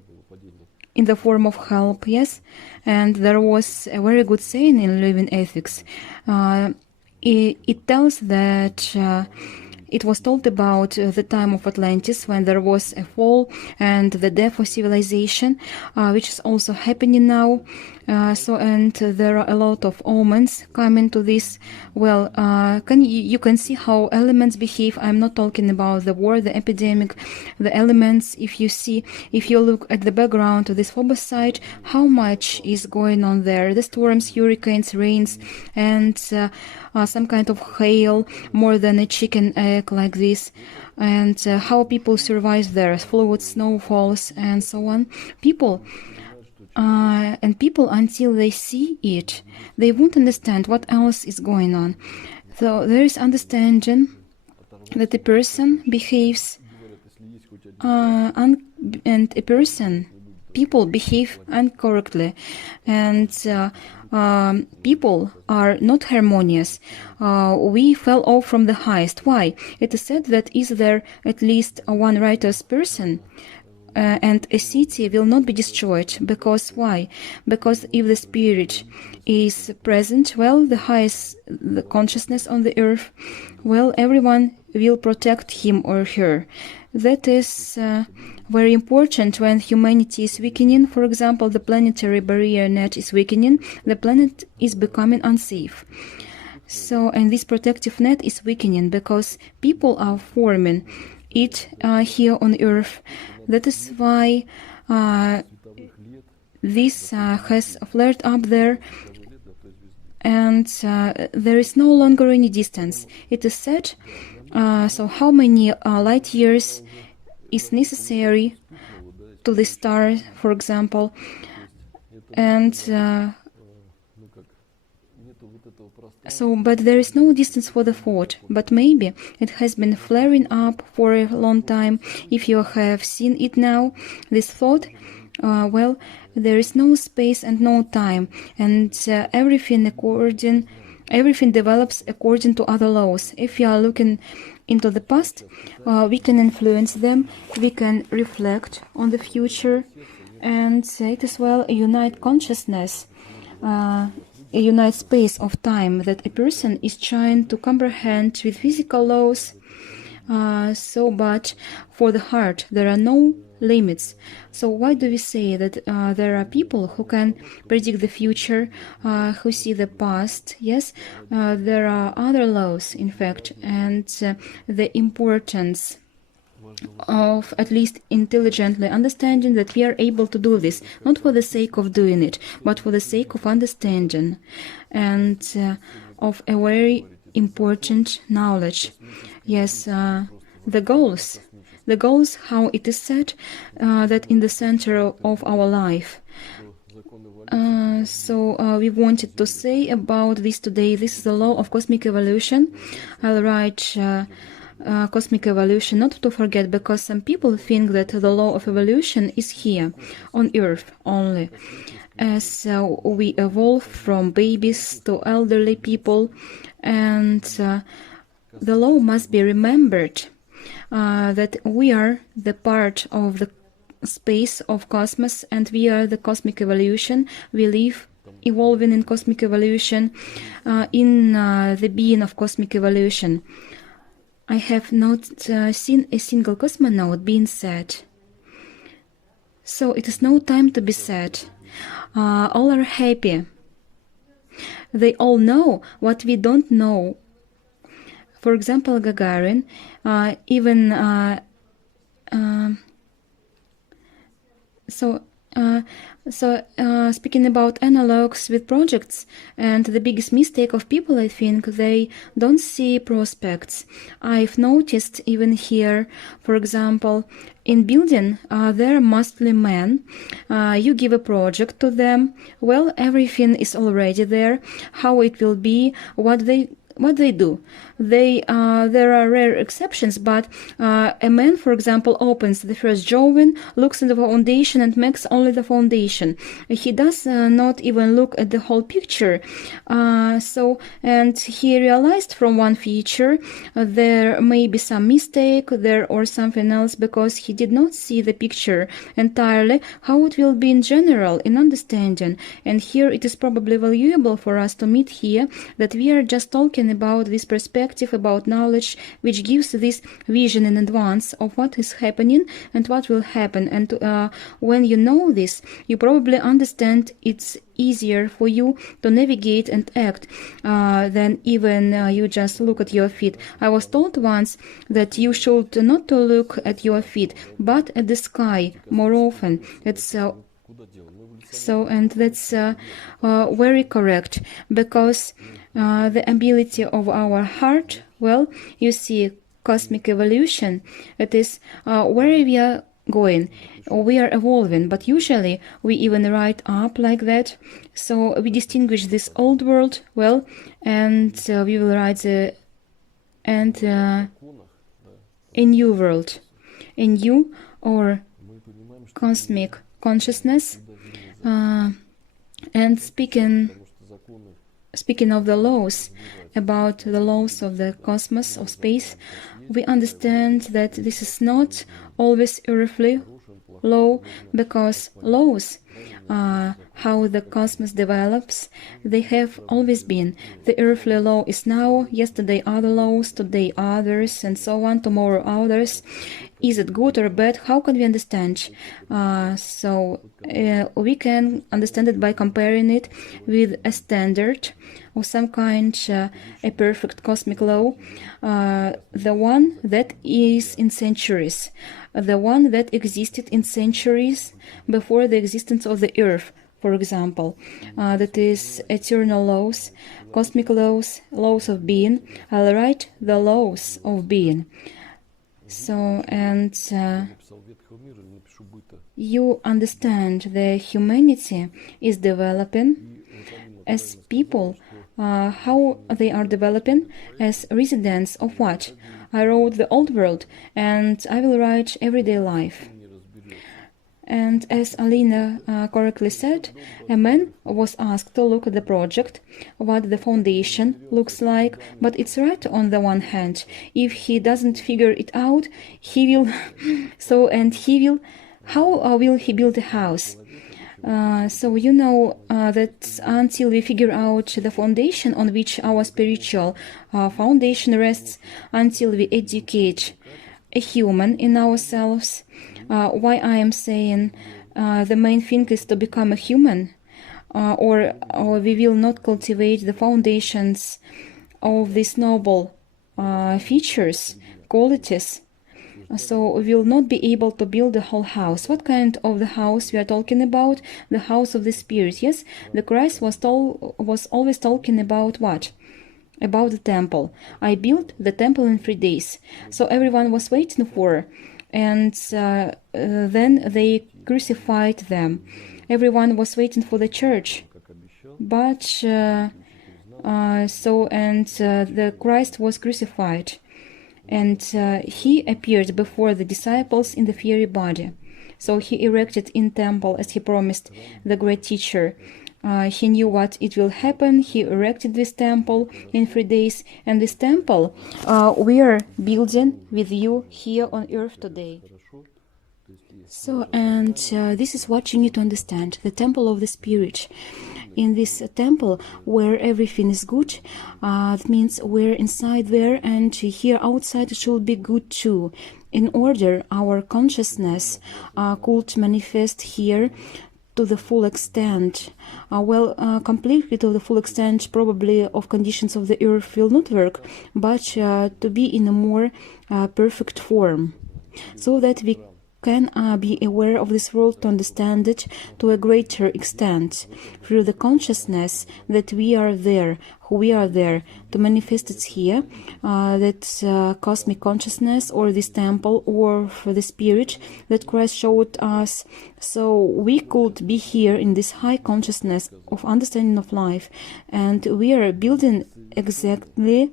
in the form of help, yes. And there was a very good saying in Living Ethics. It tells that it was told about the time of Atlantis, when there was a fall and the death of civilization, which is also happening now. And there are a lot of omens coming to this. Well, you can see how elements behave. I'm not talking about the war, the epidemic, the elements. If you look at the background of this Phobos site, how much is going on there? The storms, hurricanes, rains, and some kind of hail, more than a chicken egg like this. And how people survive there, floods, snowfalls, and so on. People, until they see it, they won't understand what else is going on. So there is understanding that a person behaves, people behave incorrectly, and people are not harmonious. We fell off from the highest. Why? It is said that is there at least one righteous person, and a city will not be destroyed. Because why? Because if the spirit is present, well, the highest the consciousness on the earth, well, everyone will protect him or her. That is very important when humanity is weakening. For example, the planetary barrier net is weakening, the planet is becoming unsafe. So, and this protective net is weakening because people are forming it here on Earth. That is why this has flared up there, and there is no longer any distance. It is said, so how many light years is necessary to the star, for example, and so, but there is no distance for the thought, but maybe it has been flaring up for a long time. If you have seen it now, this thought, well, there is no space and no time, and everything develops according to other laws. If you are looking into the past, we can influence them, we can reflect on the future, and it is well a unite consciousness, a unite space of time that a person is trying to comprehend with physical laws. So, but for the heart, there are no limits. So why do we say that there are people who can predict the future, who see the past? Yes, there are other laws, in fact, and the importance of at least intelligently understanding that we are able to do this, not for the sake of doing it, but for the sake of understanding and of a very important knowledge. Yes, the goals, how it is said, that in the center of our life. So we wanted to say about this today. This is the law of cosmic evolution. I'll write cosmic evolution, not to forget, because some people think that the law of evolution is here on Earth only. As we evolve from babies to elderly people, and the law must be remembered, that we are the part of the space of cosmos, and we are the cosmic evolution. We live evolving in cosmic evolution, in the being of cosmic evolution. I have not seen a single cosmonaut being sad. So it is no time to be sad. All are happy. They all know what we don't know. For example, Gagarin, speaking about analogs with projects, and the biggest mistake of people, I think, they don't see prospects. I've noticed even here, for example, in building, there are mostly men. You give a project to them, well, everything is already there, how it will be, what they do. There are rare exceptions, but a man, for example, opens the first drawing, looks at the foundation and makes only the foundation. He does not even look at the whole picture. And he realized from one feature there may be some mistake there or something else, because he did not see the picture entirely, how it will be in general, in understanding. And here it is probably valuable for us to meet here, that we are just talking about this perspective, about knowledge, which gives this vision in advance of what is happening and what will happen. And when you know this, you probably understand it's easier for you to navigate and act than even you just look at your feet. I was told once that you should not to look at your feet, but at the sky more often. It's and that's very correct, because the ability of our heart, well, you see, cosmic evolution, it is where we are going. We are evolving, but usually we even write up like that. So we distinguish this old world, well, and we will write a new world, a new or cosmic consciousness. And speaking of the laws, about the laws of the cosmos, of space, we understand that this is not always earthly law, because laws how the cosmos develops, they have always been. The earthly law is now, yesterday other laws, today others, and so on, tomorrow others. Is it good or bad? How can we understand? We can understand it by comparing it with a standard of some kind, a perfect cosmic law, the one that is in centuries, the one that existed in centuries before the existence of the earth, for example. That is eternal laws, cosmic laws, laws of being. I'll write the laws of being. So, and you understand the humanity is developing as people. How they are developing as residents of what? I wrote the old world, and I will write everyday life. And as Alina correctly said, a man was asked to look at the project, what the foundation looks like, but it's right on the one hand. If he doesn't figure it out, he will... how will he build a house? So you know that until we figure out the foundation on which our spiritual foundation rests, until we educate a human in ourselves, why I am saying the main thing is to become a human, or we will not cultivate the foundations of these noble features, qualities. So we will not be able to build the whole house. What kind of the house we are talking about? The house of the Spirit. Yes, the Christ was always talking about what? About the temple. I built the temple in 3 days. So everyone was waiting for, and then they crucified them. Everyone was waiting for the church. But the Christ was crucified. And he appeared before the disciples in the fiery body. So he erected in temple as he promised the great teacher. He knew what it will happen. He erected this temple in 3 days. And this temple we are building with you here on earth today. So, and this is what you need to understand. The temple of the Spirit. In this temple where everything is good, that means we're inside there, and here outside it should be good too. In order our consciousness could manifest here to the full extent. Completely to the full extent probably of conditions of the earth will not work, but to be in a more perfect form, so that we can be aware of this world, to understand it to a greater extent through the consciousness that we are there, who we are there, to manifest it here, that cosmic consciousness, or this temple, or for the Spirit that Christ showed us. So we could be here in this high consciousness of understanding of life, and we are building exactly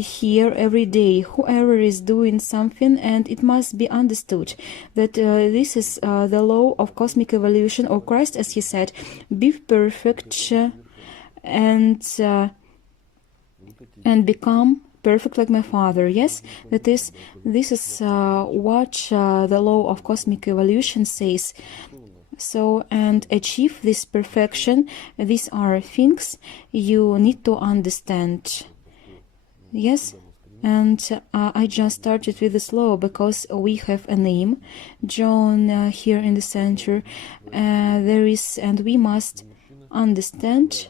here every day, whoever is doing something, and it must be understood that this is the law of cosmic evolution, or Christ, as he said, be perfect and become perfect like my Father. Yes, this is what the law of cosmic evolution says. So, and achieve this perfection, these are things you need to understand. Yes, and I just started with this law because we have a name, John, here in the center. There is, and we must understand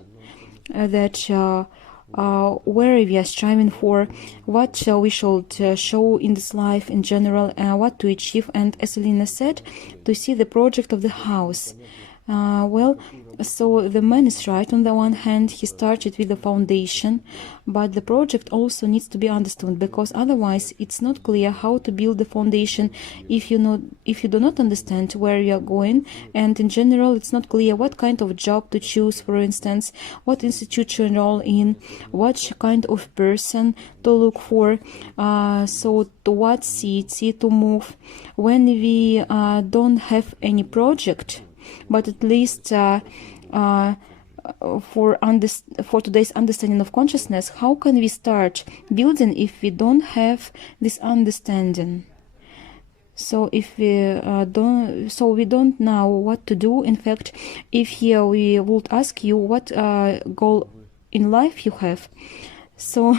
that where we are striving for, what we should show in this life in general, what to achieve, and as Elena said, to see the project of the house. So the man is right. On the one hand, he started with the foundation, but the project also needs to be understood, because otherwise it's not clear how to build the foundation if you do not understand where you are going, and in general it's not clear what kind of job to choose, for instance, what institute to enroll in, what kind of person to look for, so to what city to move. When we don't have any project, but at least for today's understanding of consciousness, how can we start building if we don't have this understanding? So if we we don't know what to do. In fact, if here we would ask you what goal in life you have, so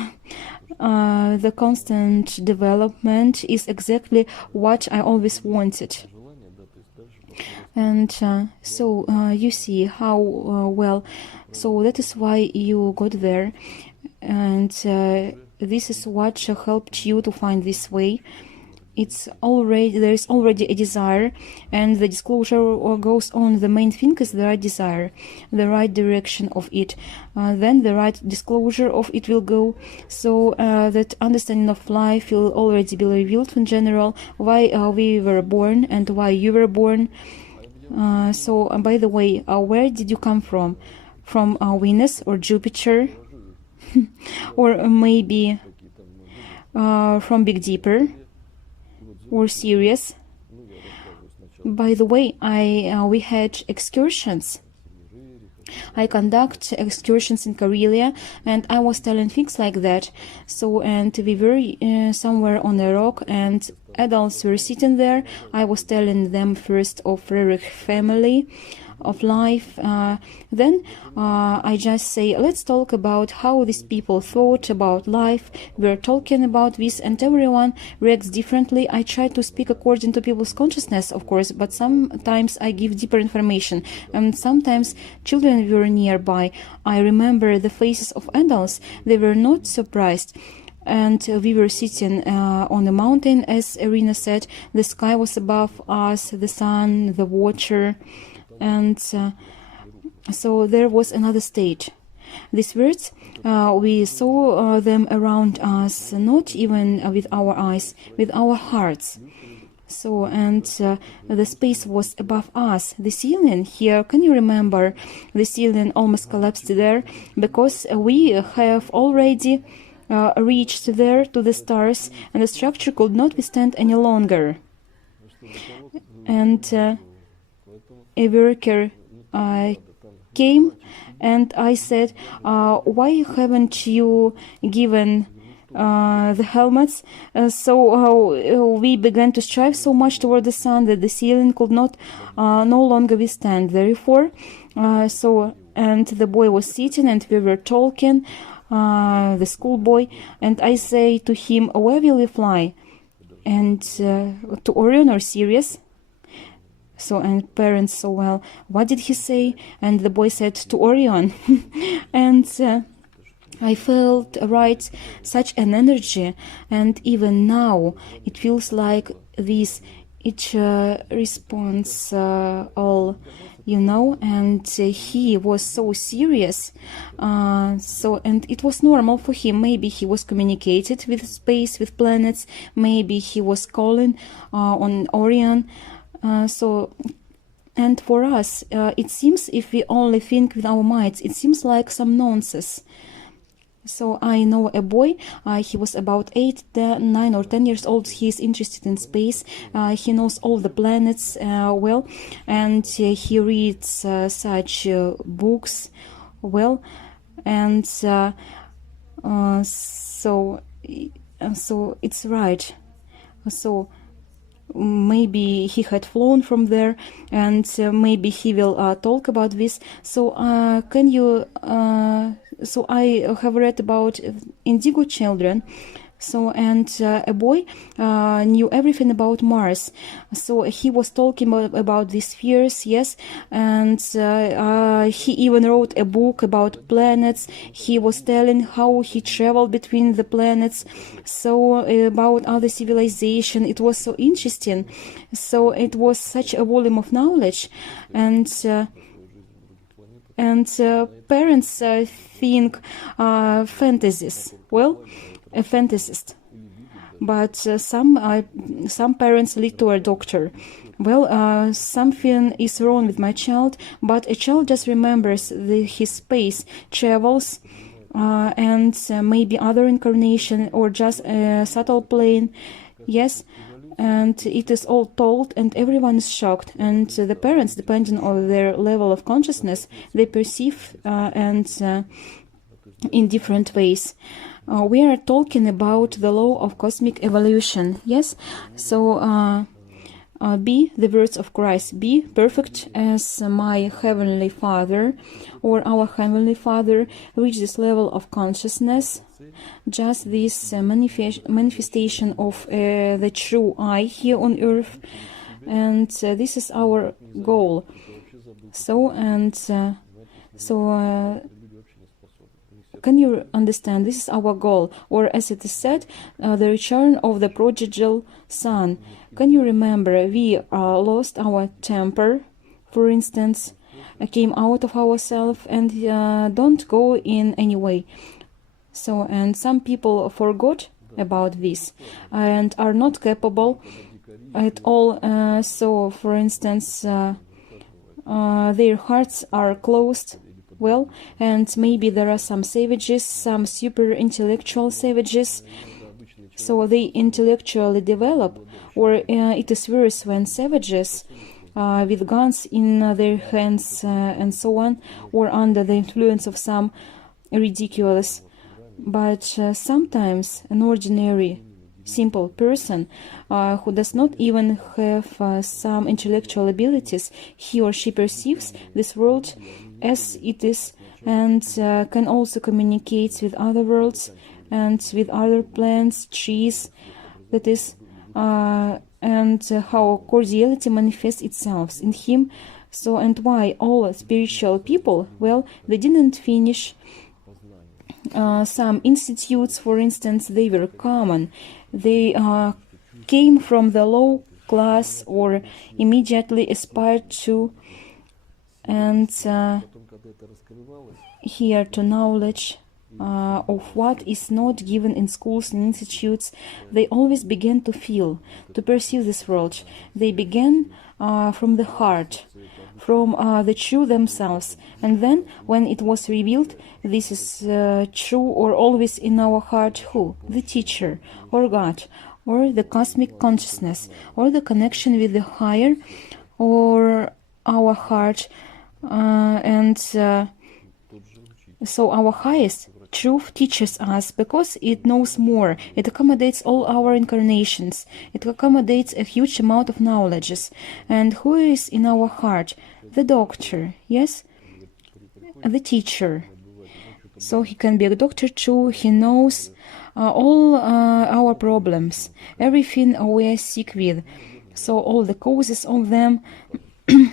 the constant development is exactly what I always wanted. And you see how well. So that is why you got there, and this is what helped you to find this way. There is already a desire, and the disclosure goes on. The main thing is the right desire, the right direction of it. Then the right disclosure of it will go, so that understanding of life will already be revealed in general, why we were born and why you were born. By the way, where did you come from? From Venus or Jupiter? Or maybe from Big Dipper? Or Sirius? By the way, we had excursions. I conduct excursions in Karelia, and I was telling things like that. And we were somewhere on a rock, and adults were sitting there. I was telling them first of Rerich family, of life. Then I just say, let's talk about how these people thought about life. We're talking about this, and everyone reacts differently. I try to speak according to people's consciousness, of course, but sometimes I give deeper information, and sometimes children were nearby. I remember the faces of adults. They were not surprised. And we were sitting on a mountain, as Irina said. The sky was above us, the sun, the water. And so there was another stage. These words, we saw them around us, not even with our eyes, with our hearts. The space was above us. The ceiling here, can you remember? The ceiling almost collapsed there, because we have already reached there to the stars, and the structure could not withstand any longer. And a worker came, and I said, why haven't you given the helmets? We began to strive so much toward the sun that the ceiling could not no longer withstand. Therefore, and the boy was sitting, and we were talking, the schoolboy, and I say to him, where will we fly? And to Orion or Sirius? And parents, well, what did he say? And the boy said, to Orion. And I felt such an energy, and even now it feels like this. Each response, all, and he was so serious. And it was normal for him. Maybe he was communicated with space, with planets. Maybe he was calling on Orion. And for us, it seems, if we only think with our minds, it seems like some nonsense. So I know a boy, he was about 8, 9 or 10 years old. He is interested in space. He knows all the planets well, and he reads such books well. And so it's right. So maybe he had flown from there, and maybe he will talk about this. So can you so I have read about indigo children. And a boy knew everything about Mars. So he was talking about these spheres, yes, and he even wrote a book about planets. He was telling how he traveled between the planets, so about other civilization. It was so interesting. So it was such a volume of knowledge, and parents think fantasies. Well, a fantasist, but some parents lead to a doctor. Well, something is wrong with my child, but a child just remembers his space travels, and maybe other incarnation, or just a subtle plane, yes, and it is all told, and everyone is shocked. And the parents, depending on their level of consciousness, they perceive and in different ways. We are talking about the law of cosmic evolution, yes? So Be the words of Christ. Be perfect as my Heavenly Father, or our Heavenly Father. Reach this level of consciousness. Just this manifestation of the true I here on earth. And this is our goal. Can you understand? This is our goal. Or as it is said, the return of the prodigal son. Can you remember? We lost our temper, for instance, came out of ourselves and don't go in any way. And some people forgot about this and are not capable at all. For instance, their hearts are closed. Well, and maybe there are some savages, some super intellectual savages, so they intellectually develop, or it is worse when savages with guns in their hands and so on, or under the influence of some ridiculous. But sometimes an ordinary, simple person who does not even have some intellectual abilities, he or she perceives this world as it is, and can also communicate with other worlds and with other plants, trees, that is, and how cordiality manifests itself in him. And why all spiritual people, well, they didn't finish some institutes, for instance, they were common. They came from the low class or immediately aspired to, and here to knowledge of what is not given in schools and institutes, they always began to feel, to perceive this world. They began from the heart, from the true themselves. And then, when it was revealed, this is true or always in our heart, who? The teacher, or God, or the cosmic consciousness, or the connection with the higher, or our heart. So our highest truth teaches us because it knows more. It accommodates all our incarnations. It accommodates a huge amount of knowledges. And who is in our heart? The doctor, yes? The teacher. So he can be a doctor too. He knows all our problems, everything we are sick with. So all the causes of them,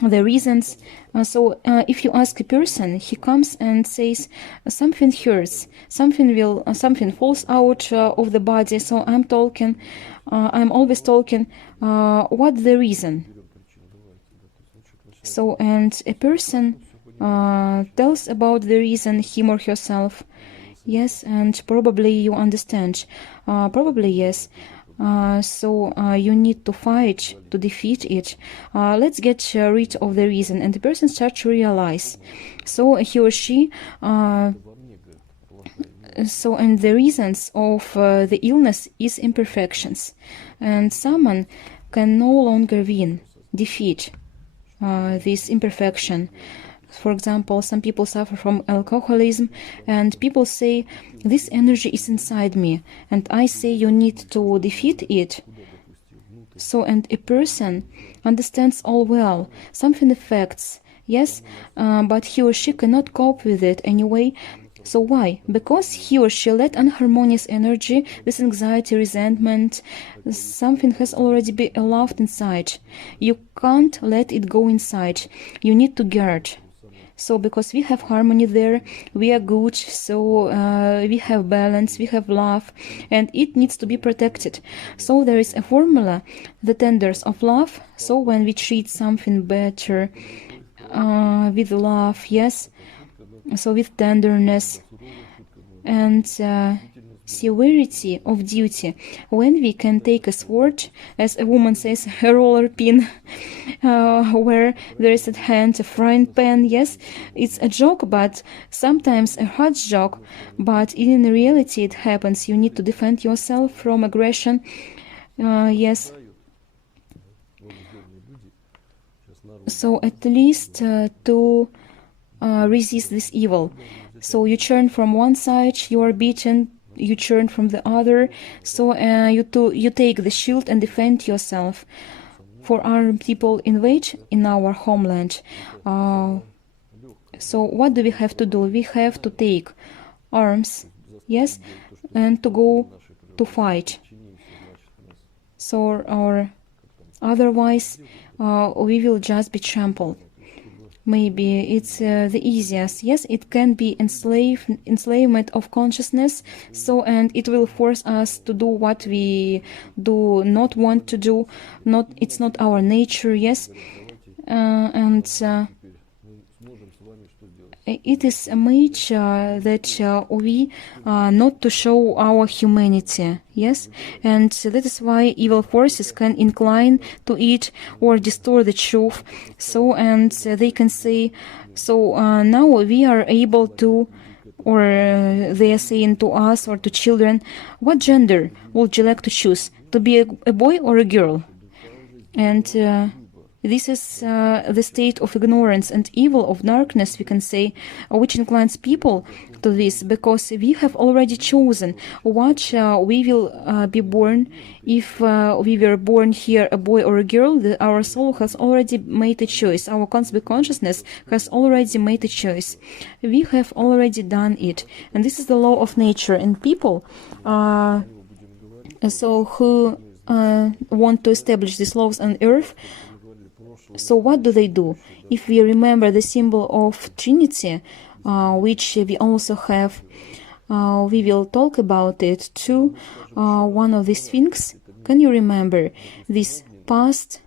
the reasons. If you ask a person, he comes and says something hurts, something falls out of the body. So I'm always talking. What the reason? And a person tells about the reason, him or herself. Yes, and probably you understand. Probably yes. You need to fight to defeat it. Let's get rid of the reason, and the person starts to realize. He or she. And the reasons of the illness is imperfections, and someone can no longer defeat this imperfection. For example, some people suffer from alcoholism, and people say, this energy is inside me, and I say you need to defeat it. And a person understands all well, something affects, yes, but he or she cannot cope with it anyway. So why? Because he or she let unharmonious energy, this anxiety, resentment, something has already been allowed inside. You can't let it go inside. You need to guard. Because we have harmony there, we are good, we have balance, we have love, and it needs to be protected. There is a formula, the tenders of love. When we treat something better with love, yes, with tenderness and severity of duty, when we can take a sword, as a woman says, a roller pin, where there is at hand a frying pan, yes, it's a joke, but sometimes a hard joke, but in reality it happens. You need to defend yourself from aggression, yes. At least to resist this evil. You turn from one side, you are beaten, you turn from the other, you take the shield and defend yourself. for our people invade in our homeland. So what do we have to do? We have to take arms, yes, and to go to fight. So, or otherwise, we will just be trampled. Maybe it's the easiest. Yes, it can be enslavement of consciousness. So, and it will force us to do what we do not want to do. It's not our nature. Yes, it is made that we not to show our humanity, yes, and that is why evil forces can incline to it or distort the truth. So, and they can say, so now we are able to, or they are saying to us or to children, what gender would you like to choose, to be a boy or a girl? And this is the state of ignorance and evil of darkness, we can say, which inclines people to this, because we have already chosen what we will be born. If we were born here a boy or a girl, our soul has already made a choice. Our cosmic consciousness has already made a choice. We have already done it. And this is the law of nature. And people so who want to establish these laws on earth, so what do? If we remember the symbol of Trinity, which we also have, we will talk about it too, one of the Sphinx. Can you remember this past,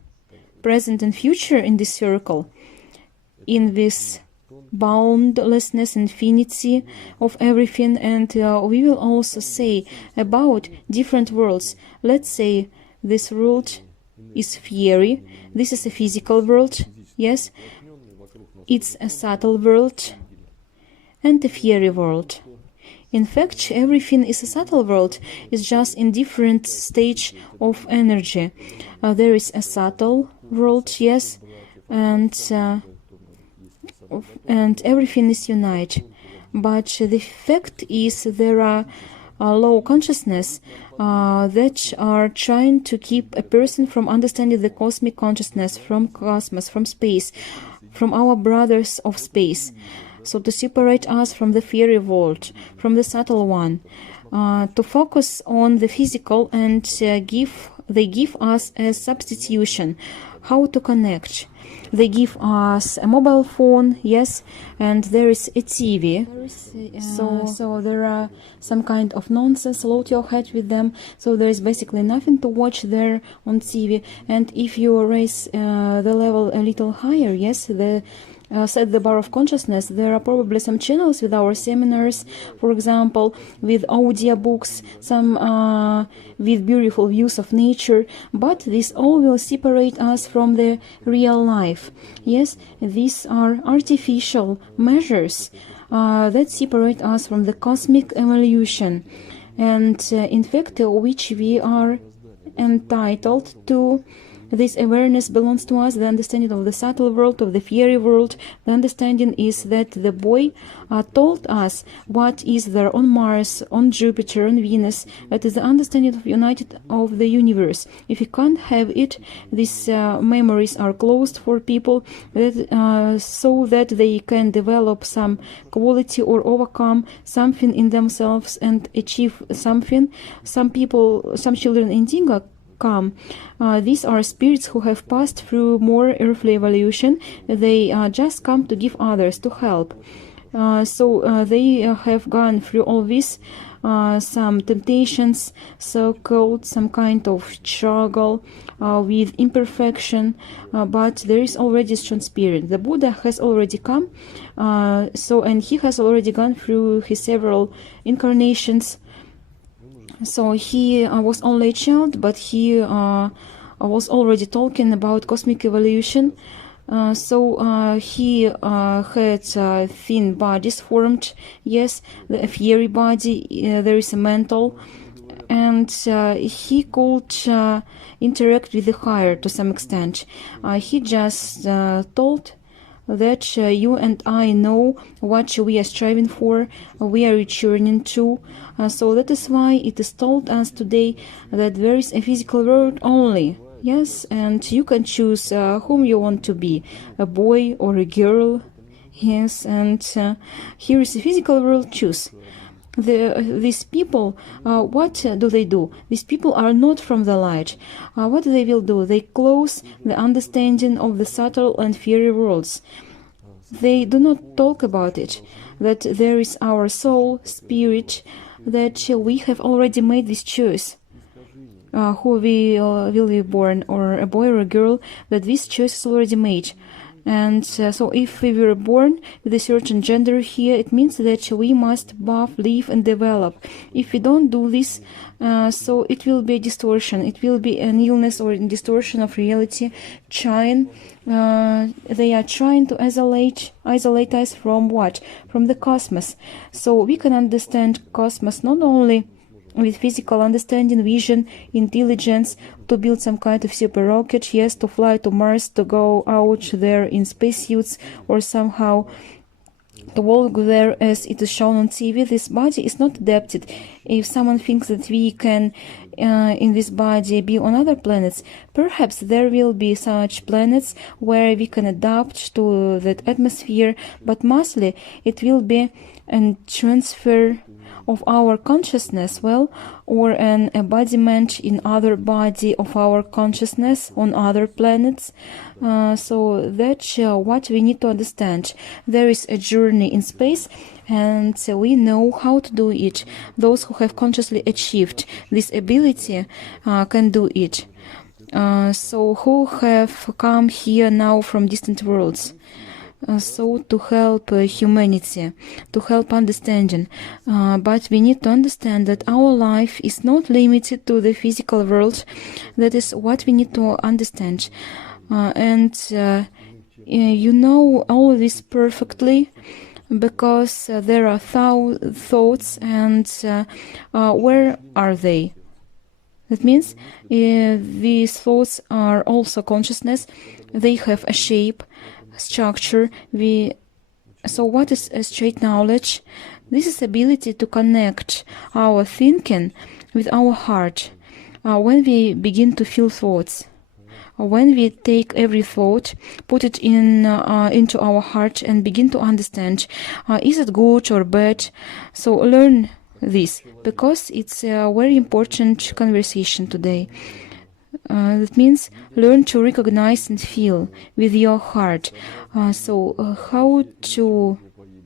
present and future in this circle, in this boundlessness, infinity of everything? And we will also say about different worlds. Let's say this world is theory. This is a physical world, yes. It's a subtle world and a theory world. In fact, everything is a subtle world. It's just in different stage of energy. There is a subtle world, yes, and everything is united. But the fact is there are low consciousness that are trying to keep a person from understanding the cosmic consciousness, from cosmos, from space, from our brothers of space. So to separate us from the fairy world, from the subtle one, to focus on the physical, and they give us a substitution, how to connect. They give us a mobile phone, yes, and there is a TV. So there are some kind of nonsense, load your head with them. So there is basically nothing to watch there on TV. And if you raise the level a little higher, yes, set the bar of consciousness, there are probably some channels with our seminars, for example, with audio books, some with beautiful views of nature, but this all will separate us from the real life. Yes, these are artificial measures that separate us from the cosmic evolution, and in fact, which we are entitled to. This awareness belongs to us, the understanding of the subtle world, of the fairy world. The understanding is that the boy told us what is there on Mars, on Jupiter, on Venus. That is the understanding of united of the universe. If you can't have it, these memories are closed for people, that, so that they can develop some quality or overcome something in themselves and achieve something. Some people, some children in Dinga come. These are spirits who have passed through more earthly evolution. They just come to give others, to help. So they have gone through all this, some temptations, so-called, some kind of struggle with imperfection, but there is already strong spirit. The Buddha has already come, and he has already gone through his several incarnations. So he was only a child, but he was already talking about cosmic evolution. He had thin bodies formed, yes, the fiery body, there is a mental, and he could interact with the higher to some extent. He just told that you and I know what we are striving for, we are returning to. So that is why it is told us today that there is a physical world only, Yes, and you can choose whom you want to be, a boy or a girl. Yes, and here is the physical world. Choose. These people, what do they do? These people are not from the light. What they will do? They close the understanding of the subtle and fiery worlds. They do not talk about it, that there is our soul, spirit, that we have already made this choice. Who we will be born, or a boy or a girl, that this choice is already made. And so if we were born with a certain gender here, it means that we must buff, live and develop. If we don't do this, so it will be a distortion. It will be an illness or a distortion of reality. They are trying to isolate us from what? From the cosmos. So we can understand cosmos not only with physical understanding, vision, intelligence, to build some kind of super rocket, yes, to fly to Mars, to go out there in spacesuits, or somehow to walk there as it is shown on TV. This body is not adapted. If someone thinks that we can, in this body, be on other planets, perhaps there will be such planets where we can adapt to that atmosphere, but mostly it will be a transfer of our consciousness, well, or an embodiment in other body of our consciousness on other planets. So that's what we need to understand. There is a journey in space, and we know how to do it. Those who have consciously achieved this ability can do it. So who have come here now from distant worlds? So to help humanity, to help understanding. But we need to understand that our life is not limited to the physical world. That is what we need to understand. You know all this perfectly, because there are thoughts, and where are they? That means these thoughts are also consciousness. They have a shape, structure. So what is a straight knowledge? This is ability to connect our thinking with our heart. When we begin to feel thoughts, when we take every thought, put it into our heart and begin to understand, is it good or bad? So learn this, because it's a very important conversation today. That means learn to recognize and feel with your heart. So how to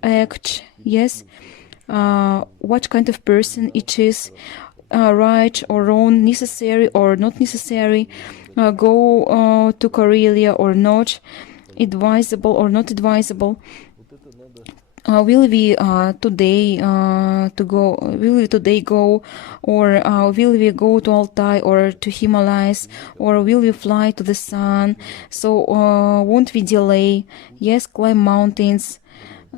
act, yes, what kind of person it is, right or wrong, necessary or not necessary, go to Karelia or not, advisable or not advisable. Will we today go, or will we go to Altai or to Himalayas, or will we fly to the sun? So won't we delay? Yes, climb mountains.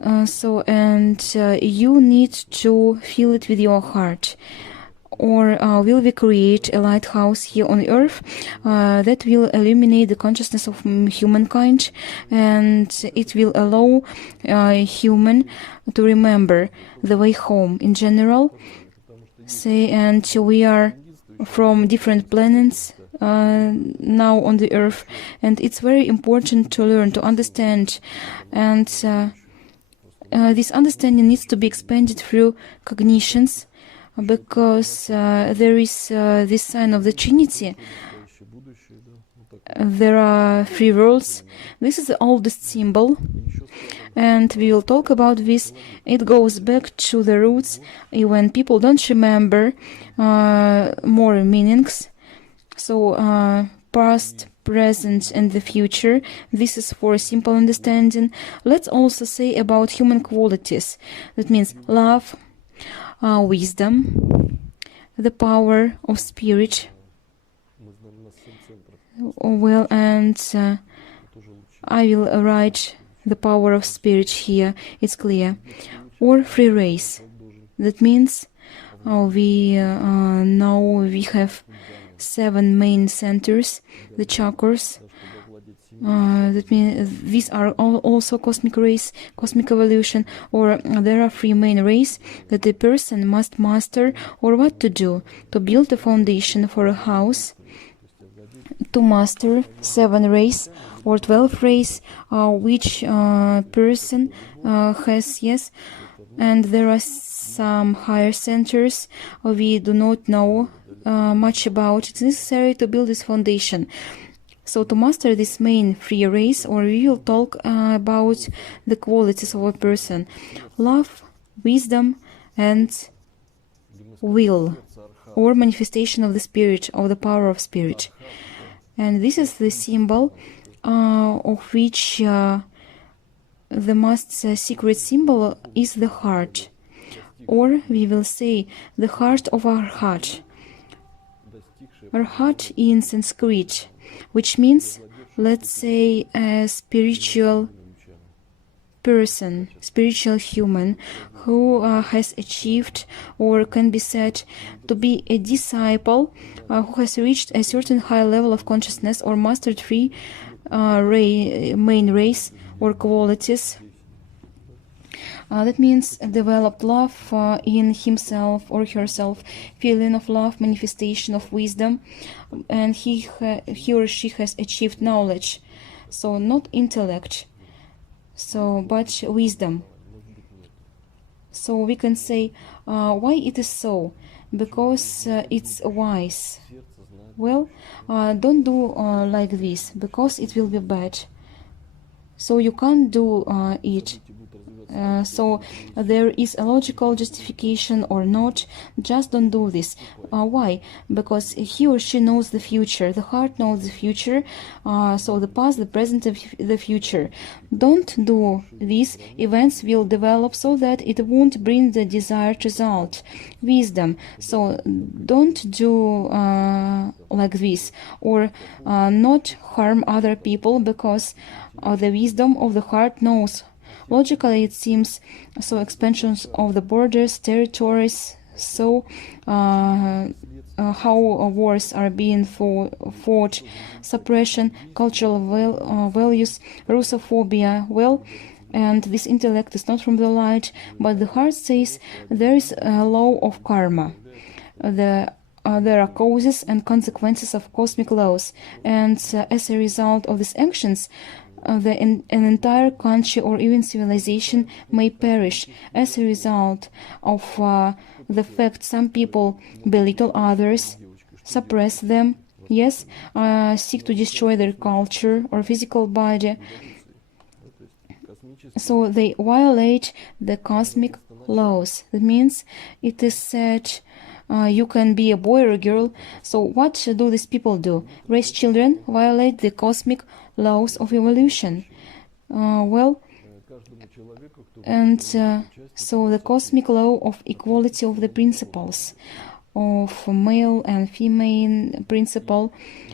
You need to feel it with your heart. Or will we create a lighthouse here on earth that will illuminate the consciousness of humankind, and it will allow human to remember the way home in general. And we are from different planets now on the earth, and it's very important to learn, to understand, and this understanding needs to be expanded through cognitions, because there is this sign of the Trinity. There are three worlds. This is the oldest symbol, and we will talk about this. It goes back to the roots when people don't remember more meanings. So past, present, and the future. This is for simple understanding. Let's also say about human qualities. That means love, wisdom, the power of spirit. Well, and I will write the power of spirit here, it's clear. Or free race. That means now we have 7 main centers, the chakras. That means these are also cosmic race, cosmic evolution, or there are 3 main rays that the person must master, or what to do to build a foundation for a house. to master 7 race or 12 race, which person has, yes, and there are some higher centers we do not know much about. It's necessary to build this foundation. So to master this main 3 race, or we will talk about the qualities of a person: love, wisdom, and will, or manifestation of the spirit, of the power of spirit. And this is the symbol of which the most secret symbol is the heart, or we will say the heart of our heart. Our heart in Sanskrit, which means, let's say, a spiritual person, spiritual human, who has achieved, or can be said to be a disciple, who has reached a certain high level of consciousness, or mastered 3 main race or qualities. That means developed love in himself or herself, feeling of love, manifestation of wisdom, and he or she has achieved knowledge. So not intellect, but wisdom. So we can say, why it is so? Because it's wise. Well, don't do like this, because it will be bad. So you can't do it. So there is a logical justification or not. Just don't do this. Why? Because he or she knows the future. The heart knows the future. So the past, the present, the future. Don't do this. Events will develop so that it won't bring the desired result. Wisdom. So don't do like this, or not harm other people, because the wisdom of the heart knows. Logically, it seems, so expansions of the borders, territories, so how wars are being fought, suppression, cultural values, Russophobia, well, and this intellect is not from the light, but the heart says there is a law of karma. There are causes and consequences of cosmic laws, and as a result of these actions, an entire country or even civilization may perish as a result of the fact some people belittle others, suppress them, yes, seek to destroy their culture or physical body. So they violate the cosmic laws. That means it is said you can be a boy or a girl. So what do these people do? Raise children, violate the cosmic laws of evolution. So the cosmic law of equality of the principles, of male and female principle.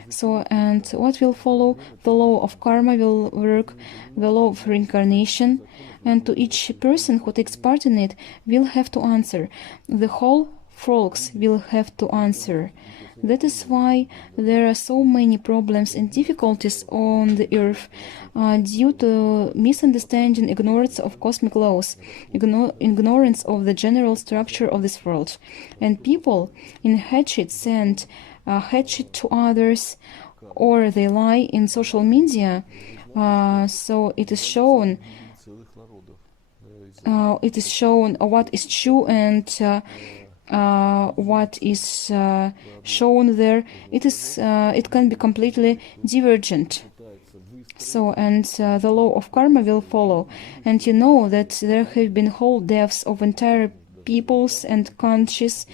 So, and what will follow? The law of karma will work, the law of reincarnation, and to each person who takes part in it will have to answer. The whole folks will have to answer. That is why there are so many problems and difficulties on the earth due to misunderstanding, ignorance of cosmic laws, ignorance of the general structure of this world. And people in hatchet send hatchet to others, or they lie in social media. So it is shown what is true and what is shown there. It can be completely divergent. So, and the law of karma will follow. And you know that there have been whole deaths of entire peoples and countries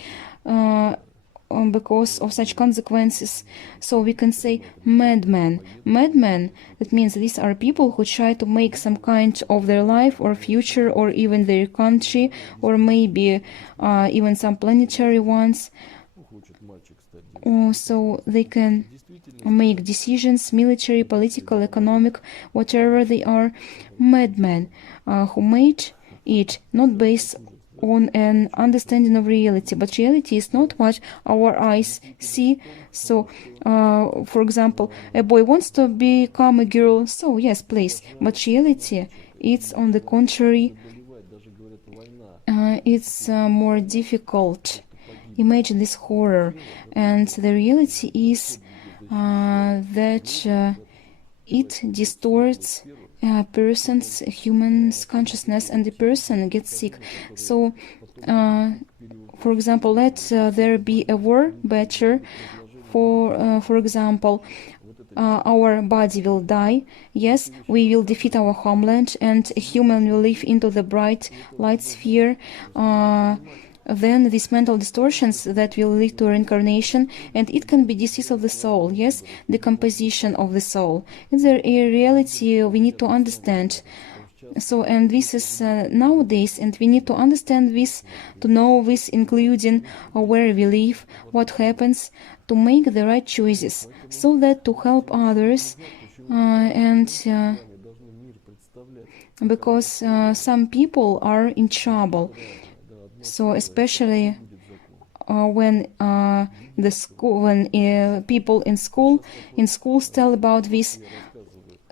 because of such consequences. So we can say madman. Madman, that means these are people who try to make some kind of their life or future or even their country or maybe even some planetary ones. So they can make decisions, military, political, economic, whatever they are. Madmen who made it not based on an understanding of reality, but reality is not what our eyes see. So, for example, a boy wants to become a girl, so yes, please, but reality, it's on the contrary, it's more difficult. Imagine this horror, and the reality is that it distorts a person's, human's consciousness, and the person gets sick. So, for example, let there be a war, better. For example, our body will die. Yes, we will defeat our homeland, and a human will live into the bright light sphere. Then these mental distortions that will lead to reincarnation, and it can be disease of the soul, yes, decomposition of the soul. It's a reality we need to understand. So, and this is nowadays, and we need to understand this, to know this, including where we live, what happens, to make the right choices, so that to help others, and because some people are in trouble. So especially when people in schools tell about this.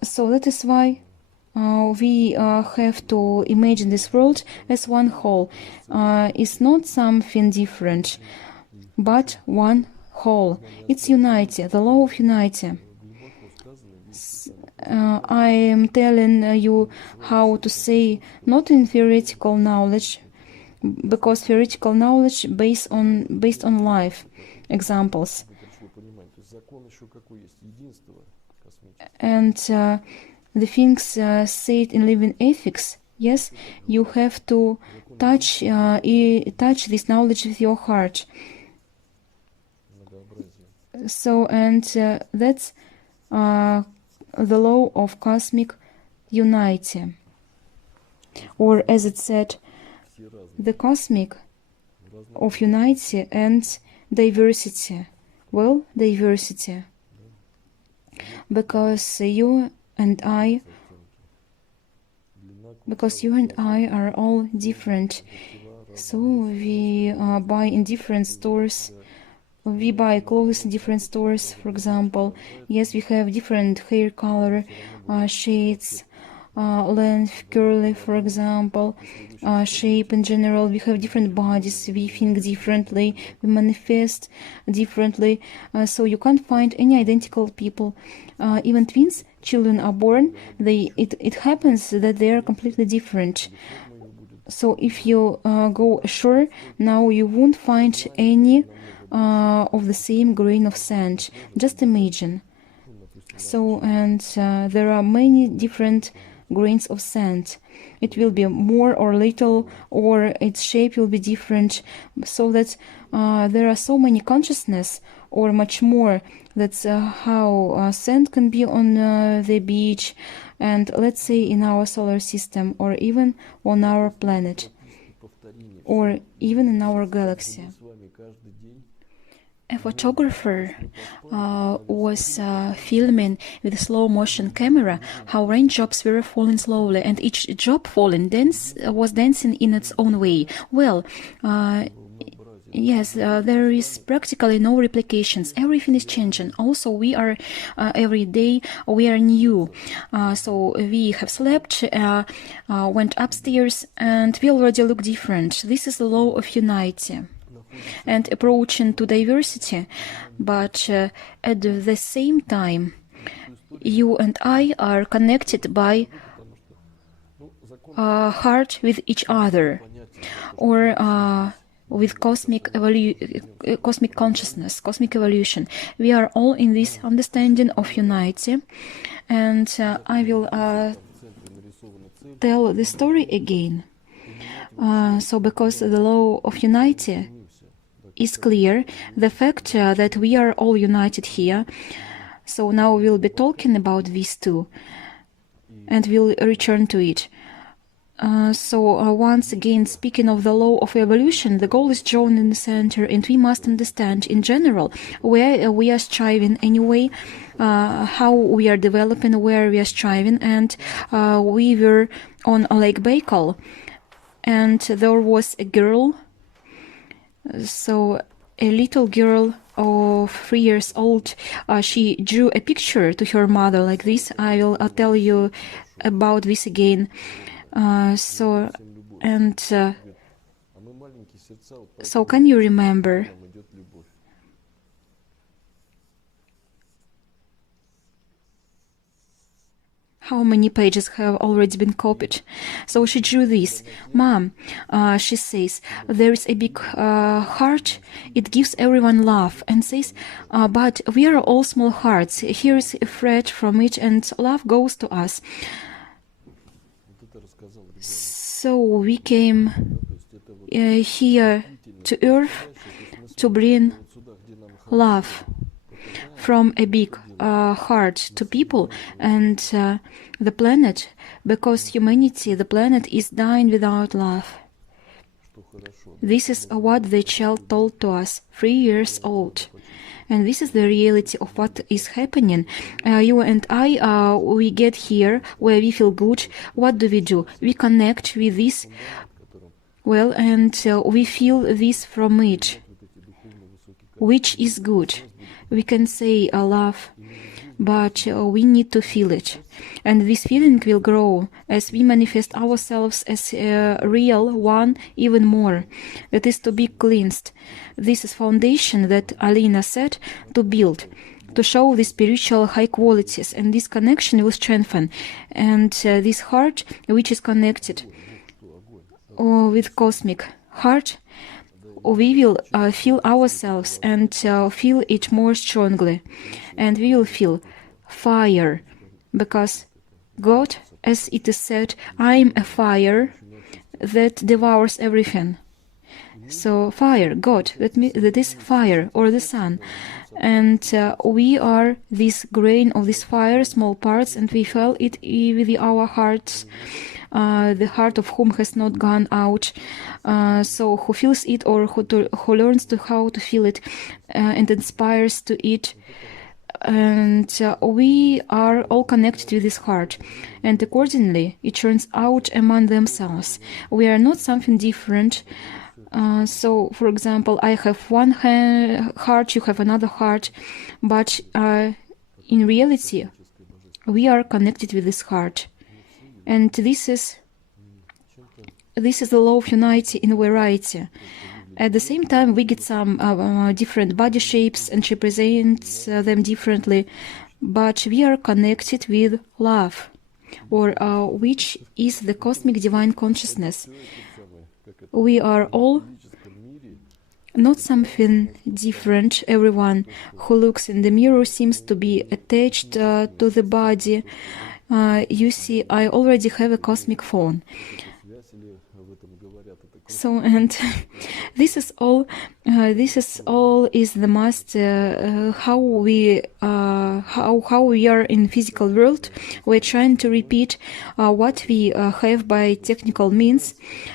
So that is why we have to imagine this world as one whole. It's not something different, but one whole. It's unity, the law of unity. I am telling you how to say, not in theoretical knowledge, because theoretical knowledge based on life examples. And the things said in living ethics, yes, you have to touch this knowledge with your heart. So, and that's the law of cosmic unity, or as it said, the cosmic of unity and diversity. Well, diversity, because you and I are all different. So we buy in different stores. We buy clothes in different stores, for example. Yes, we have different hair color, shades, length, curly, for example, shape in general. We have different bodies, we think differently, we manifest differently. So you can't find any identical people. Even twins, children are born, it happens that they are completely different. So if you go ashore, now you won't find any of the same grain of sand. Just imagine. So, and there are many different grains of sand. It will be more or little, or its shape will be different, so that there are so many consciousness, or much more. That's how sand can be on the beach, and let's say in our solar system, or even on our planet, or even in our galaxy. A photographer was filming with a slow motion camera how raindrops were falling slowly, and each drop falling was dancing in its own way. Well, yes, there is practically no replications. Everything is changing. Also, we are every day we are new. So we have slept, went upstairs, and we already look different. This is the law of unity and approaching to diversity, but at the same time, you and I are connected by heart with each other, or with cosmic consciousness, cosmic evolution. We are all in this understanding of unity, and I will tell the story again. So, because the law of unity is clear, the fact that we are all united here. So now we'll be talking about these two, and we'll return to it. So once again, speaking of the law of evolution, the goal is drawn in the center, and we must understand in general where we are striving anyway, how we are developing, where we are striving. And we were on Lake Baikal, and there was a girl. So a little girl of 3 years old, she drew a picture to her mother like this. I'll tell you about this again. So can you remember? How many pages have already been copied? So she drew this. Mom, she says, there is a big heart. It gives everyone love. And says, but we are all small hearts. Here is a thread from it and love goes to us. So we came here to earth to bring love from a big heart to people and the planet, because humanity, the planet, is dying without love. This is what the child told to us, 3 years old. And this is the reality of what is happening. You and I, we get here where we feel good. What do? We connect with this, well, and we feel this from it, which is good. We can say love, but we need to feel it. And this feeling will grow as we manifest ourselves as a real one even more. That is to be cleansed. This is foundation that Alina said to build, to show the spiritual high qualities, and this connection will strengthen. And this heart, which is connected with cosmic heart, we will feel ourselves and feel it more strongly. And we will feel fire, because God, as it is said, I am a fire that devours everything. So fire, God, that is fire, or the sun. And we are this grain of this fire, small parts, and we feel it with our hearts. The heart of whom has not gone out, so who feels it, or who learns to how to feel it and inspires to it. And we are all connected with this heart, and accordingly it turns out among themselves. We are not something different. So, for example, I have one heart, you have another heart, but in reality, we are connected with this heart. And this is the law of unity in variety. At the same time, we get some different body shapes and represent them differently, but we are connected with love, or which is the cosmic divine consciousness. We are all not something different. Everyone who looks in the mirror seems to be attached to the body. You see, I already have a cosmic phone. So, and this is all is the must. How we are in physical world. We're trying to repeat what we have by technical means,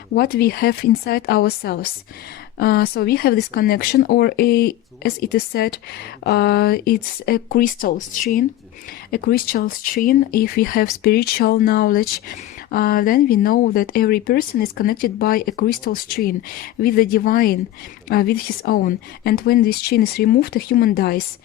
what we have inside ourselves. So we have this connection, or as it is said, it's a crystal string. A crystal string. If we have spiritual knowledge, then we know that every person is connected by a crystal string with the divine, with his own. And when this string is removed, a human dies,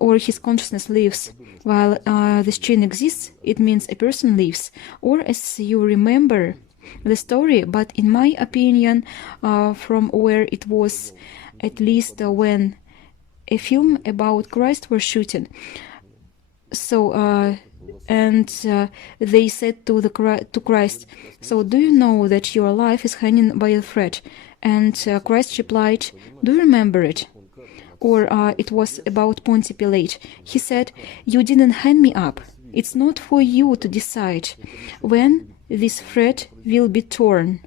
or his consciousness lives. While the string exists, it means a person lives. Or, as you remember the story, but in my opinion, from where it was, at least when a film about Christ was shooting. So, they said to Christ, so do you know that your life is hanging by a thread? And Christ replied, do you remember it? Or it was about Pontius Pilate. He said, you didn't hang me up. It's not for you to decide when this thread will be torn.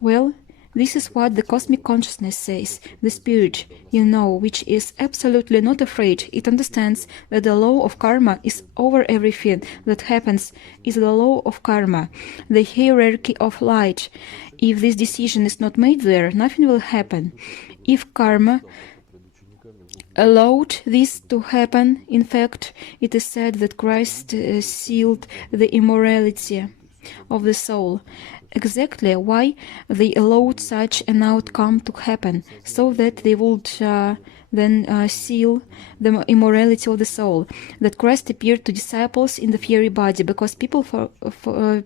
Well, this is what the cosmic consciousness says. The spirit, you know, which is absolutely not afraid. It understands that the law of karma is over everything that happens, is the law of karma, the hierarchy of light. If this decision is not made there, nothing will happen. If karma allowed this to happen, in fact, it is said that Christ sealed the immorality of the soul. Exactly why they allowed such an outcome to happen, so that they would then seal the immorality of the soul. That Christ appeared to disciples in the fiery body, because people thought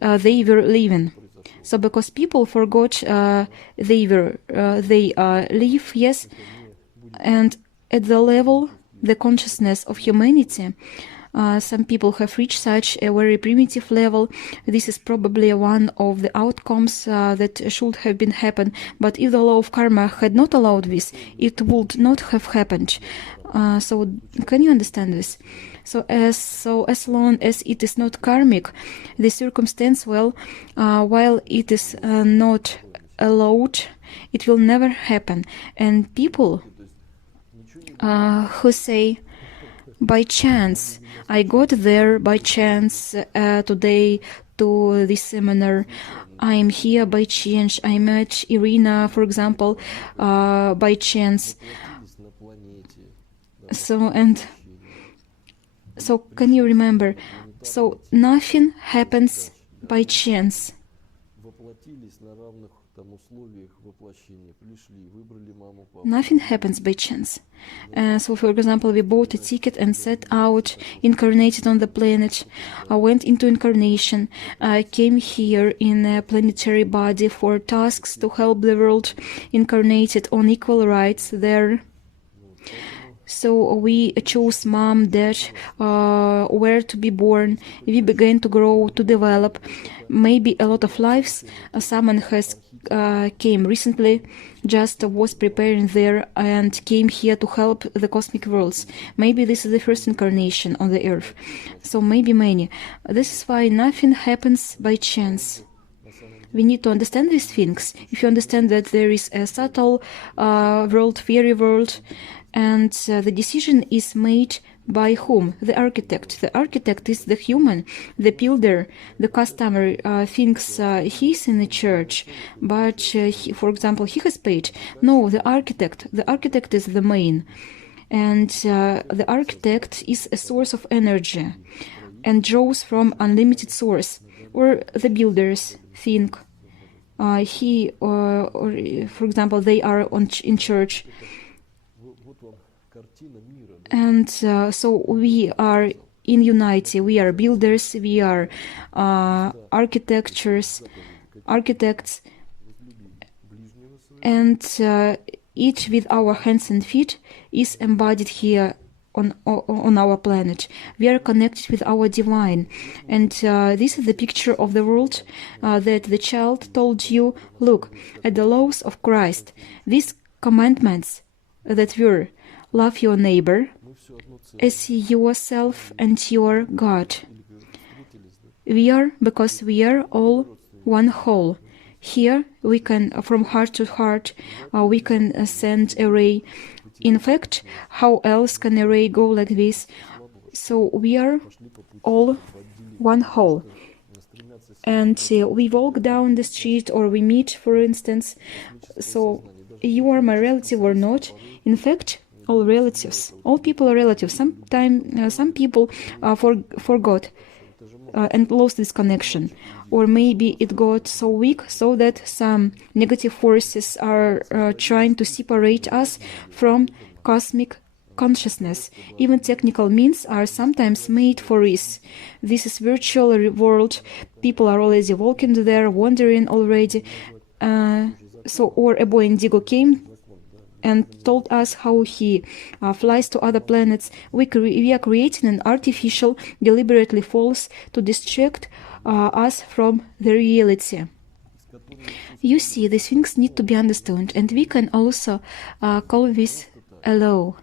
they were living. So because people forgot they live, yes, and at the level the consciousness of humanity. Some people have reached such a very primitive level. This is probably one of the outcomes that should have been happened. But if the law of karma had not allowed this, it would not have happened. So can you understand this? So as long as it is not karmic, the circumstance, well, while it is not allowed, it will never happen. And people who say, by chance, I got there by chance today to this seminar. I am here by chance. I met Irina, for example, by chance. So can you remember? So nothing happens by chance. Nothing happens by chance. So, for example, we bought a ticket and set out, incarnated on the planet, went into incarnation, came here in a planetary body for tasks to help the world, incarnated on equal rights there. So we chose mom, dad, where to be born. We began to grow, to develop. Maybe a lot of lives. Someone has came recently, just was preparing there and came here to help the cosmic worlds. Maybe this is the first incarnation on the earth. So maybe many. This is why nothing happens by chance. We need to understand these things. If you understand that there is a subtle world, fairy world, and the decision is made by whom? The architect. The architect is the human, the builder. The customer thinks he's in the church, but for example, he has paid. No, the architect. The architect is the main. And the architect is a source of energy and draws from unlimited source. Or the builders think or for example, they are in church. And so we are in unity. We are builders. We are architects, and each with our hands and feet is embodied here on our planet. We are connected with our divine, and this is the picture of the world that the child told you. Look at the laws of Christ. These commandments that were: love your neighbor as yourself and your God. We are, because we are all one whole. Here we can, from heart to heart, we can send a ray. In fact, how else can a ray go like this? So we are all one whole. And we walk down the street, or we meet, for instance. So you are my relative or not. In fact, all relatives, all people are relatives. Sometimes some people forgot and lost this connection, or maybe it got so weak so that some negative forces are trying to separate us from cosmic consciousness. Even technical means are sometimes made for this. This is virtual world. People are already walking there, wandering already. Or a boy indigo came and told us how he flies to other planets. We are creating an artificial, deliberately false, to distract us from the reality. You see, these things need to be understood, and we can also call this a law.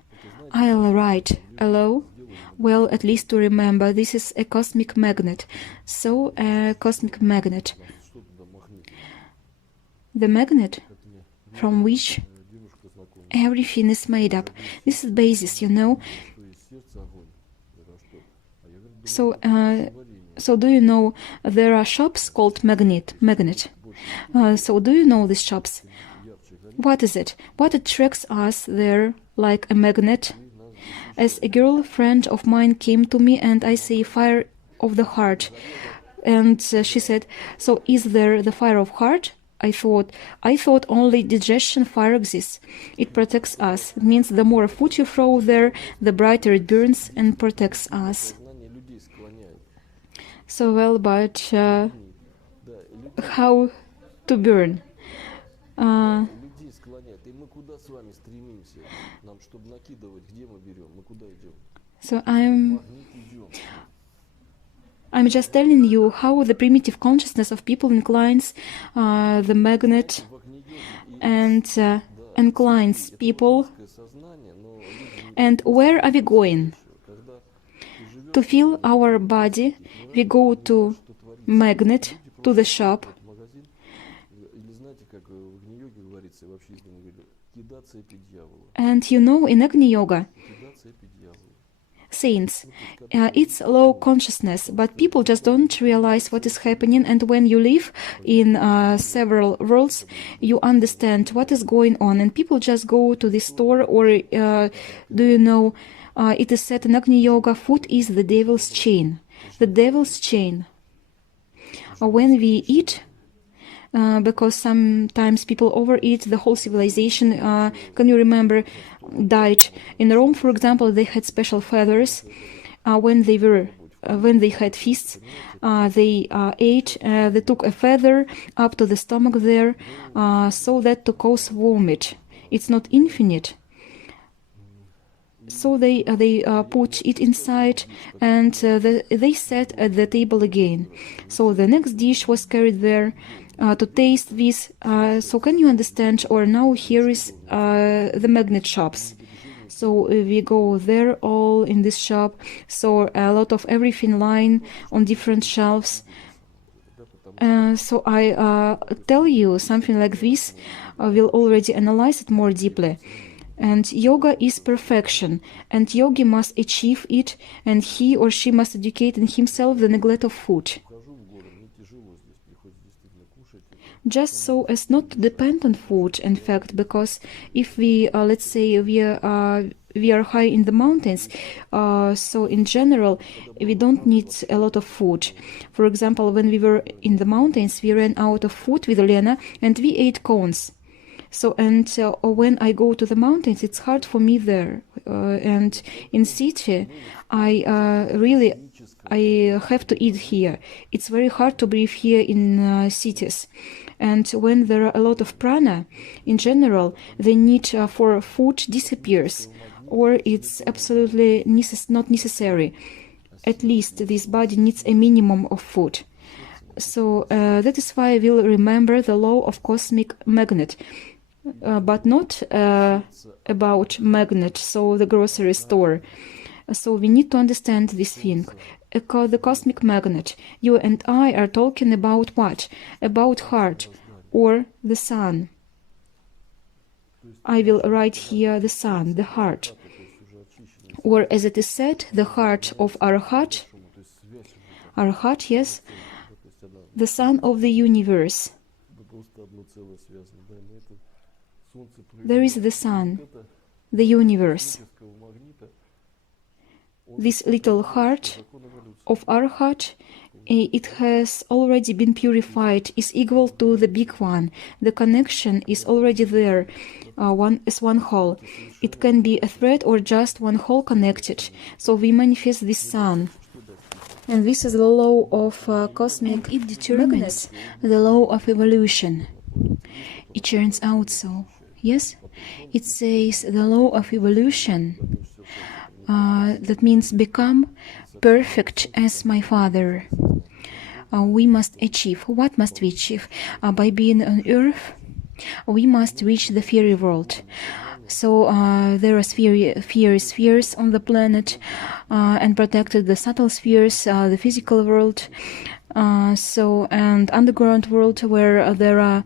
I'll write a law. Well, at least to remember, this is a cosmic magnet. So, a cosmic magnet. The magnet from which everything is made up. This is basis, you know. So do you know there are shops called magnet? So do you know these shops? What is it? What attracts us there like a magnet? As a girlfriend of mine came to me and I say fire of the heart. And she said, so is there the fire of heart? I thought only digestion fire exists. It protects us. It means the more food you throw there, the brighter it burns and protects us. So well, but how to burn? So I'm just telling you how the primitive consciousness of people inclines the magnet and inclines people. And where are we going? To fill our body, we go to magnet, to the shop. And you know, in Agni Yoga, saints, it's low consciousness, but people just don't realize what is happening. And when you live in several worlds, you understand what is going on. And people just go to the store, or do you know, it is said in Agni Yoga, food is the devil's chain. The devil's chain. When we eat, because sometimes people overeat, the whole civilization, can you remember, died. In Rome, for example, they had special feathers. When they had feasts, they ate, they took a feather up to the stomach there, so that to cause vomit. It's not infinite. So they put it inside, and they sat at the table again. So the next dish was carried there to taste this. So can you understand? Or now here is the magnet shops. So we go there all in this shop. So a lot of everything lying on different shelves. So I tell you something like this. I will already analyze it more deeply. And yoga is perfection, and yogi must achieve it, and he or she must educate in himself the neglect of food, just so as not to depend on food, in fact, because if we, let's say, we are high in the mountains, so in general, we don't need a lot of food. For example, when we were in the mountains, we ran out of food with Lena, and we ate cones. So, and when I go to the mountains, it's hard for me there. And in city, I have to eat here. It's very hard to breathe here in cities. And when there are a lot of prana, in general, the need for food disappears, or it's absolutely not necessary. At least this body needs a minimum of food. So that is why we'll remember the law of cosmic magnet. But not about magnet, so the grocery store. So we need to understand this thing. The cosmic magnet. You and I are talking about what? About heart or the sun. I will write here the sun, the heart. Or as it is said, the heart of Arhat. Arhat, yes. The sun of the universe. There is the sun, the universe. This little heart of Arhat, it has already been purified, is equal to the big one. The connection is already there, one whole. It can be a thread or just one whole connected. So we manifest this sun. And this is the law of cosmic, and it determines the law of evolution. It turns out so. Yes, it says the law of evolution. That means become perfect as my Father. We must achieve. What must we achieve? By being on earth, we must reach the fairy world. So there are spheres on the planet, and protected the subtle spheres, the physical world. And underground world where there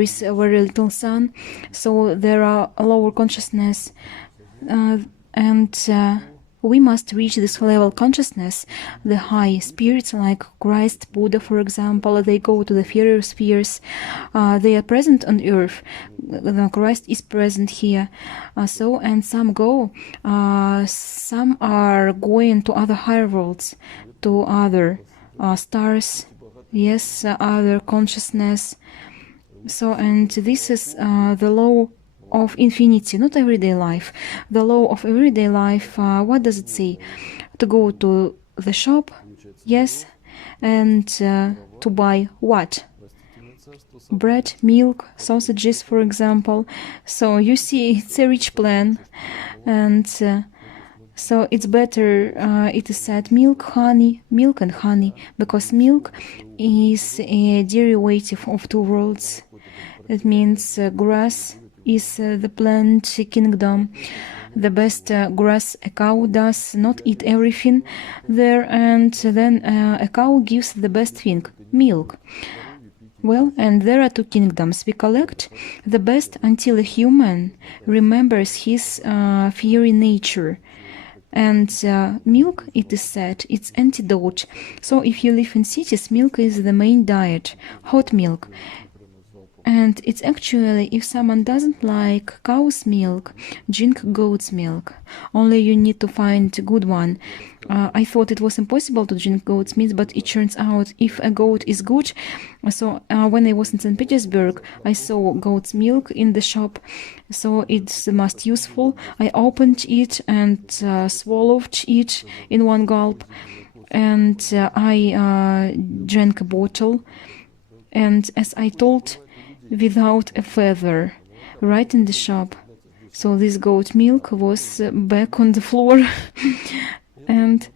is a very little sun, so there are a lower consciousness, and we must reach this level of consciousness. The high spirits like Christ, Buddha, for example, they go to the fairy spheres. They are present on earth. Christ is present here. And some go. Some are going to other higher worlds, to other stars, yes, other consciousness. And this is the law of infinity, not everyday life. The law of everyday life, what does it say? To go to the shop, yes, and to buy what? bread, milk, sausages, for example. So you see, it's a rich plan, and so it's better, it is said, milk and honey, because milk is a derivative of two worlds. That means grass is the plant kingdom. The best grass a cow does not eat everything there, and then a cow gives the best thing, milk. Well, and there are two kingdoms. We collect the best until a human remembers his fiery nature. And milk, it is said, it's antidote. So if you live in cities, milk is the main diet, hot milk. And it's actually, if someone doesn't like cow's milk, drink goat's milk. Only you need to find a good one. I thought it was impossible to drink goat's milk, but it turns out if a goat is good. So when I was in St. Petersburg, I saw goat's milk in the shop. So it's the most useful. I opened it and swallowed it in one gulp. And I drank a bottle. And as I told, without a feather, right in the shop. So this goat milk was back on the floor. And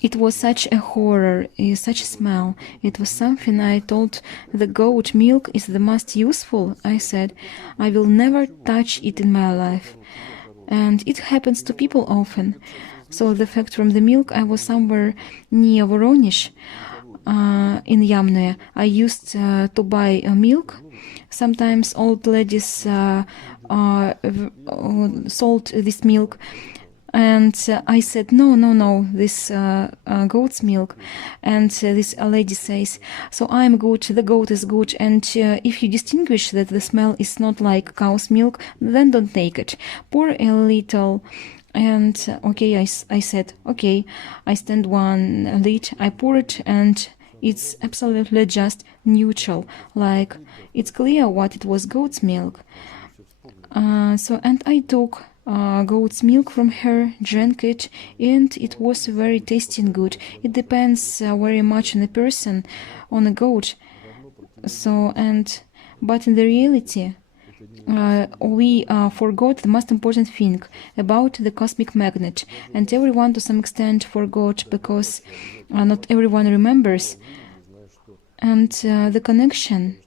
it was such a horror, such a smell. It was something I told, the goat milk is the most useful. I said, I will never touch it in my life. And it happens to people often. So the fact from the milk, I was somewhere near Voronezh, in Yamnoye. I used to buy milk. Sometimes old ladies sold this milk. And I said, no, this goat's milk. And this lady says, so I'm good, the goat is good. And if you distinguish that the smell is not like cow's milk, then don't take it. Pour a little. And okay, I said, okay, I stand one lid, I pour it, and it's absolutely just neutral, like it's clear what it was goat's milk. And I took goat's milk from her, drank it, and it was very tasty and good. It depends very much on the person, on a goat. But in the reality, we forgot the most important thing about the cosmic magnet, and everyone to some extent forgot because not everyone remembers. And the connection,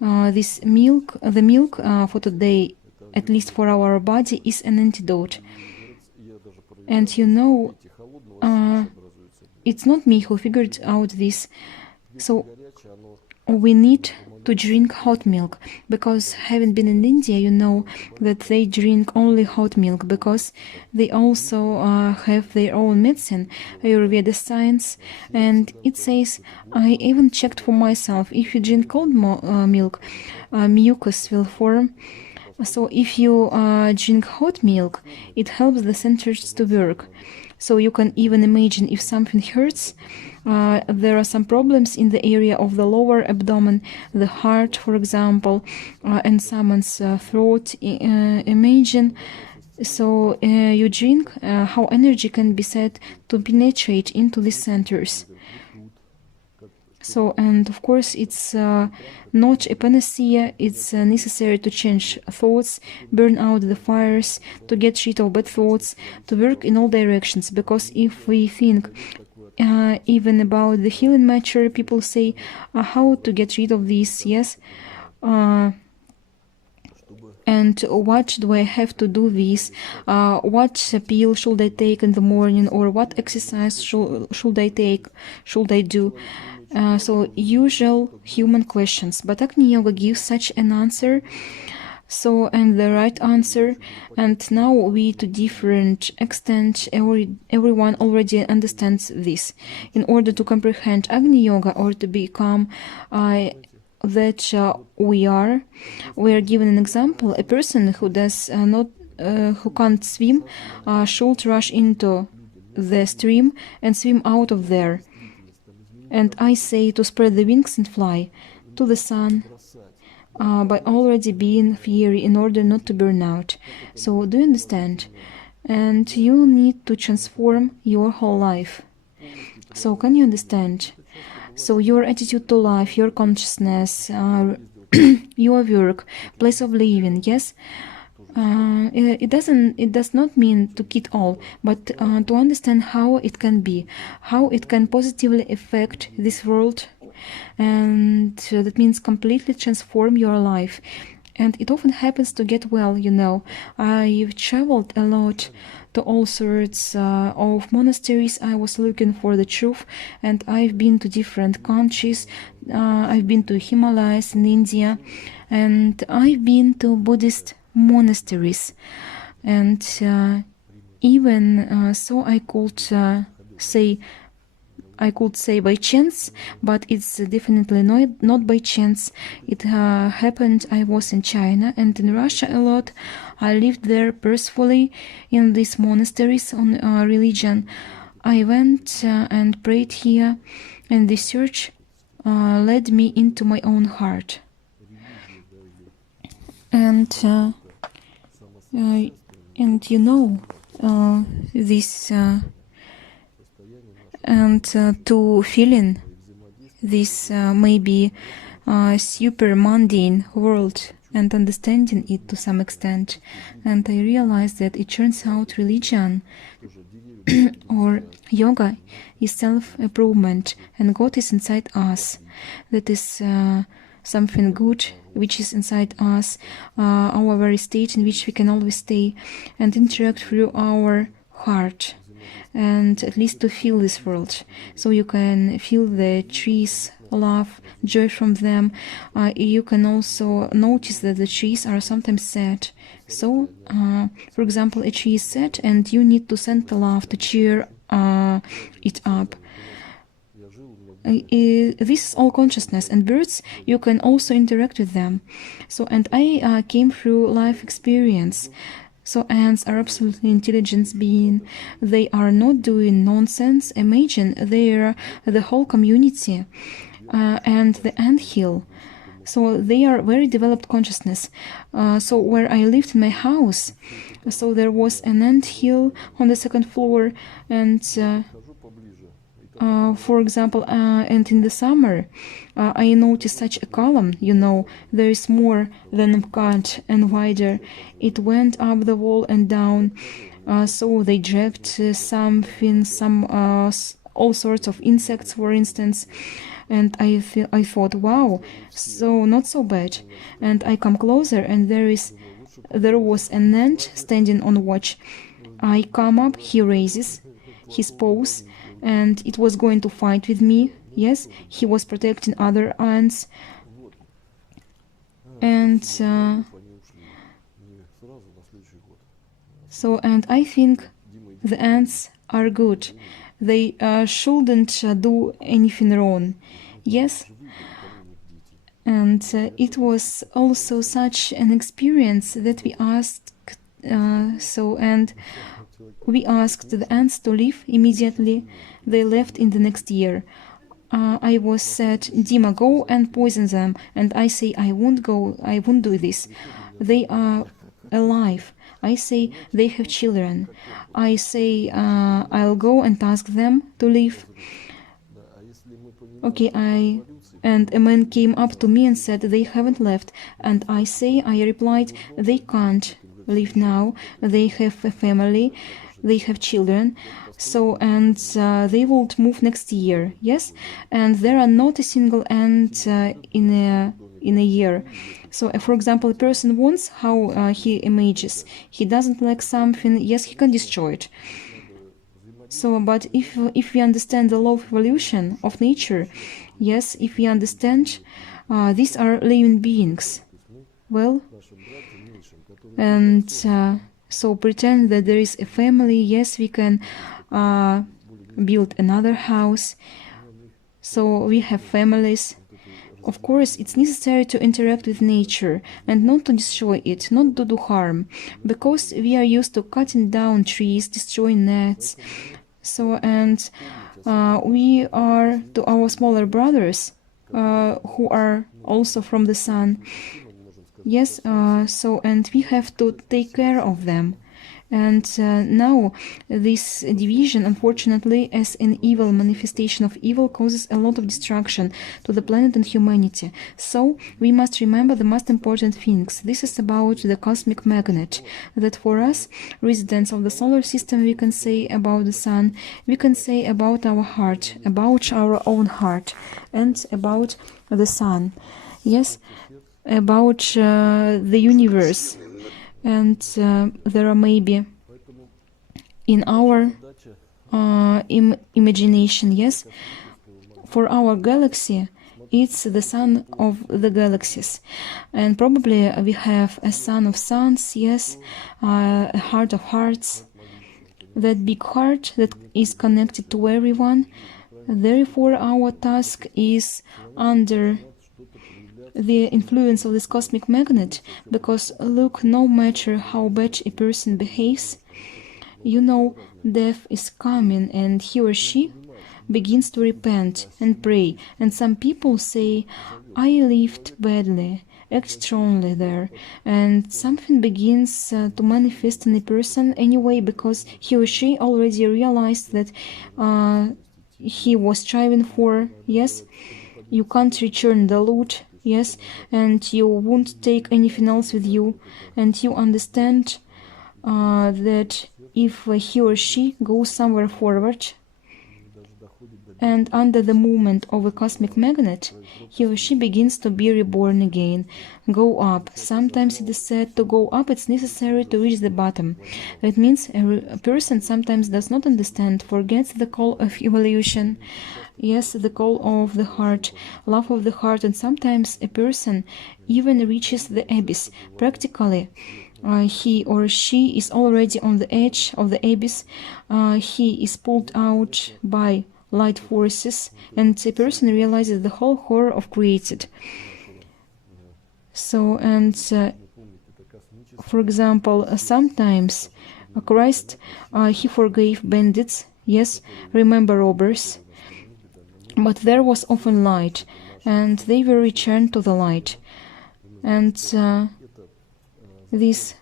the milk for today, at least for our body, is an antidote. And you know, it's not me who figured out this. So we need to drink hot milk, because having been in India, you know that they drink only hot milk, because they also have their own medicine, Ayurveda science, and it says, I even checked for myself, if you drink cold milk, mucus will form. So if you drink hot milk, it helps the centers to work. So you can even imagine if something hurts, there are some problems in the area of the lower abdomen, the heart, for example, and someone's throat. Imagine, so you drink, how energy can be said to penetrate into these centers. So, and of course, it's not a panacea. It's necessary to change thoughts, burn out the fires, to get rid of bad thoughts, to work in all directions. Because if we think even about the healing matter, people say, how to get rid of this, yes? And what do I have to do this? What pill should I take in the morning? Or what exercise should I take? Should I do? So usual human questions, but Agni Yoga gives such an answer, so, and the right answer, and now we to different extent, everyone already understands this. In order to comprehend Agni Yoga or to become that we are given an example. A person who does not who can't swim should rush into the stream and swim out of there. And I say to spread the wings and fly to the sun by already being fiery in order not to burn out. So do you understand? And you need to transform your whole life. So can you understand? So your attitude to life, your consciousness, your work, place of living, yes. It does not mean to quit all, but to understand how it can be, how it can positively affect this world, and that means completely transform your life. And it often happens to get well, you know. I've traveled a lot to all sorts of monasteries. I was looking for the truth, and I've been to different countries. I've been to Himalayas in India, and I've been to Buddhist monasteries. And even so, I could say by chance, but it's definitely not by chance. It happened. I was in China and in Russia a lot. I lived there peacefully in these monasteries on religion. I went and prayed here, and the search led me into my own heart. And you know, this and to feeling this maybe super mundane world and understanding it to some extent. And I realized that it turns out religion or yoga is self-improvement, and God is inside us. That is something good which is inside us, our very state in which we can always stay and interact through our heart, and at least to feel this world. So you can feel the trees, love, joy from them. You can also notice that the trees are sometimes sad. So, for example, a tree is sad and you need to send the love to cheer it up. This is all consciousness, and birds, you can also interact with them. So, and I came through life experience. So ants are absolutely intelligent beings. They are not doing nonsense. Imagine they are the whole community and the anthill. So they are very developed consciousness. So where I lived in my house, so there was an anthill on the second floor, and for example, and in the summer, I noticed such a column, you know, there is more than a cut and wider. It went up the wall and down, so they dragged something, all sorts of insects, for instance, and I thought, wow, so not so bad. And I come closer, and there was an ant standing on watch. I come up, he raises his paws, and it was going to fight with me. Yes, he was protecting other ants. And and I think the ants are good. They shouldn't do anything wrong. Yes. And it was also such an experience that we asked, we asked the ants to leave immediately. They left in the next year. I was said, Dima, go and poison them. And I say, I won't go, I won't do this. They are alive. I say, they have children. I say, I'll go and ask them to leave. Okay, and a man came up to me and said, they haven't left. And I replied, they can't leave now. They have a family. They have children, so and they will move next year. Yes, and there are not a single ant in a year. So, for example, a person wants how he images. He doesn't like something. Yes, he can destroy it. So, but if we understand the law of evolution of nature, yes, if we understand these are living beings, well, and so pretend that there is a family. Yes, we can build another house. So we have families. Of course, it's necessary to interact with nature and not to destroy it, not to do harm, because we are used to cutting down trees, destroying nets. So, and we are to our smaller brothers who are also from the sun. Yes, and we have to take care of them. And now this division, unfortunately, as an evil manifestation of evil, causes a lot of destruction to the planet and humanity. So we must remember the most important things. This is about the cosmic magnet, that for us, residents of the solar system, we can say about the sun, we can say about our heart, about our own heart, and about the sun. Yes, about the universe. And there are maybe in our imagination, yes, for our galaxy, it's the sun of the galaxies. And probably we have a sun of suns, yes, a heart of hearts, that big heart that is connected to everyone. Therefore, our task is under the influence of this cosmic magnet, because look, no matter how bad a person behaves, you know, death is coming, and he or she begins to repent and pray. And some people say, I lived badly, act strongly there, and something begins to manifest in a person anyway, because he or she already realized that he was striving for, yes, you can't return the loot, yes, and you won't take anything else with you, and you understand that if he or she goes somewhere forward, and under the movement of a cosmic magnet, he or she begins to be reborn again, go up. Sometimes it is said to go up, it's necessary to reach the bottom. That means a person sometimes does not understand, forgets the call of evolution, yes, the call of the heart, love of the heart, and sometimes a person even reaches the abyss. Practically, he or she is already on the edge of the abyss. He is pulled out by light forces, and a person realizes the whole horror of created. So, and for example, sometimes Christ, he forgave bandits, yes, remember robbers, but there was often light, and they were returned to the light. And this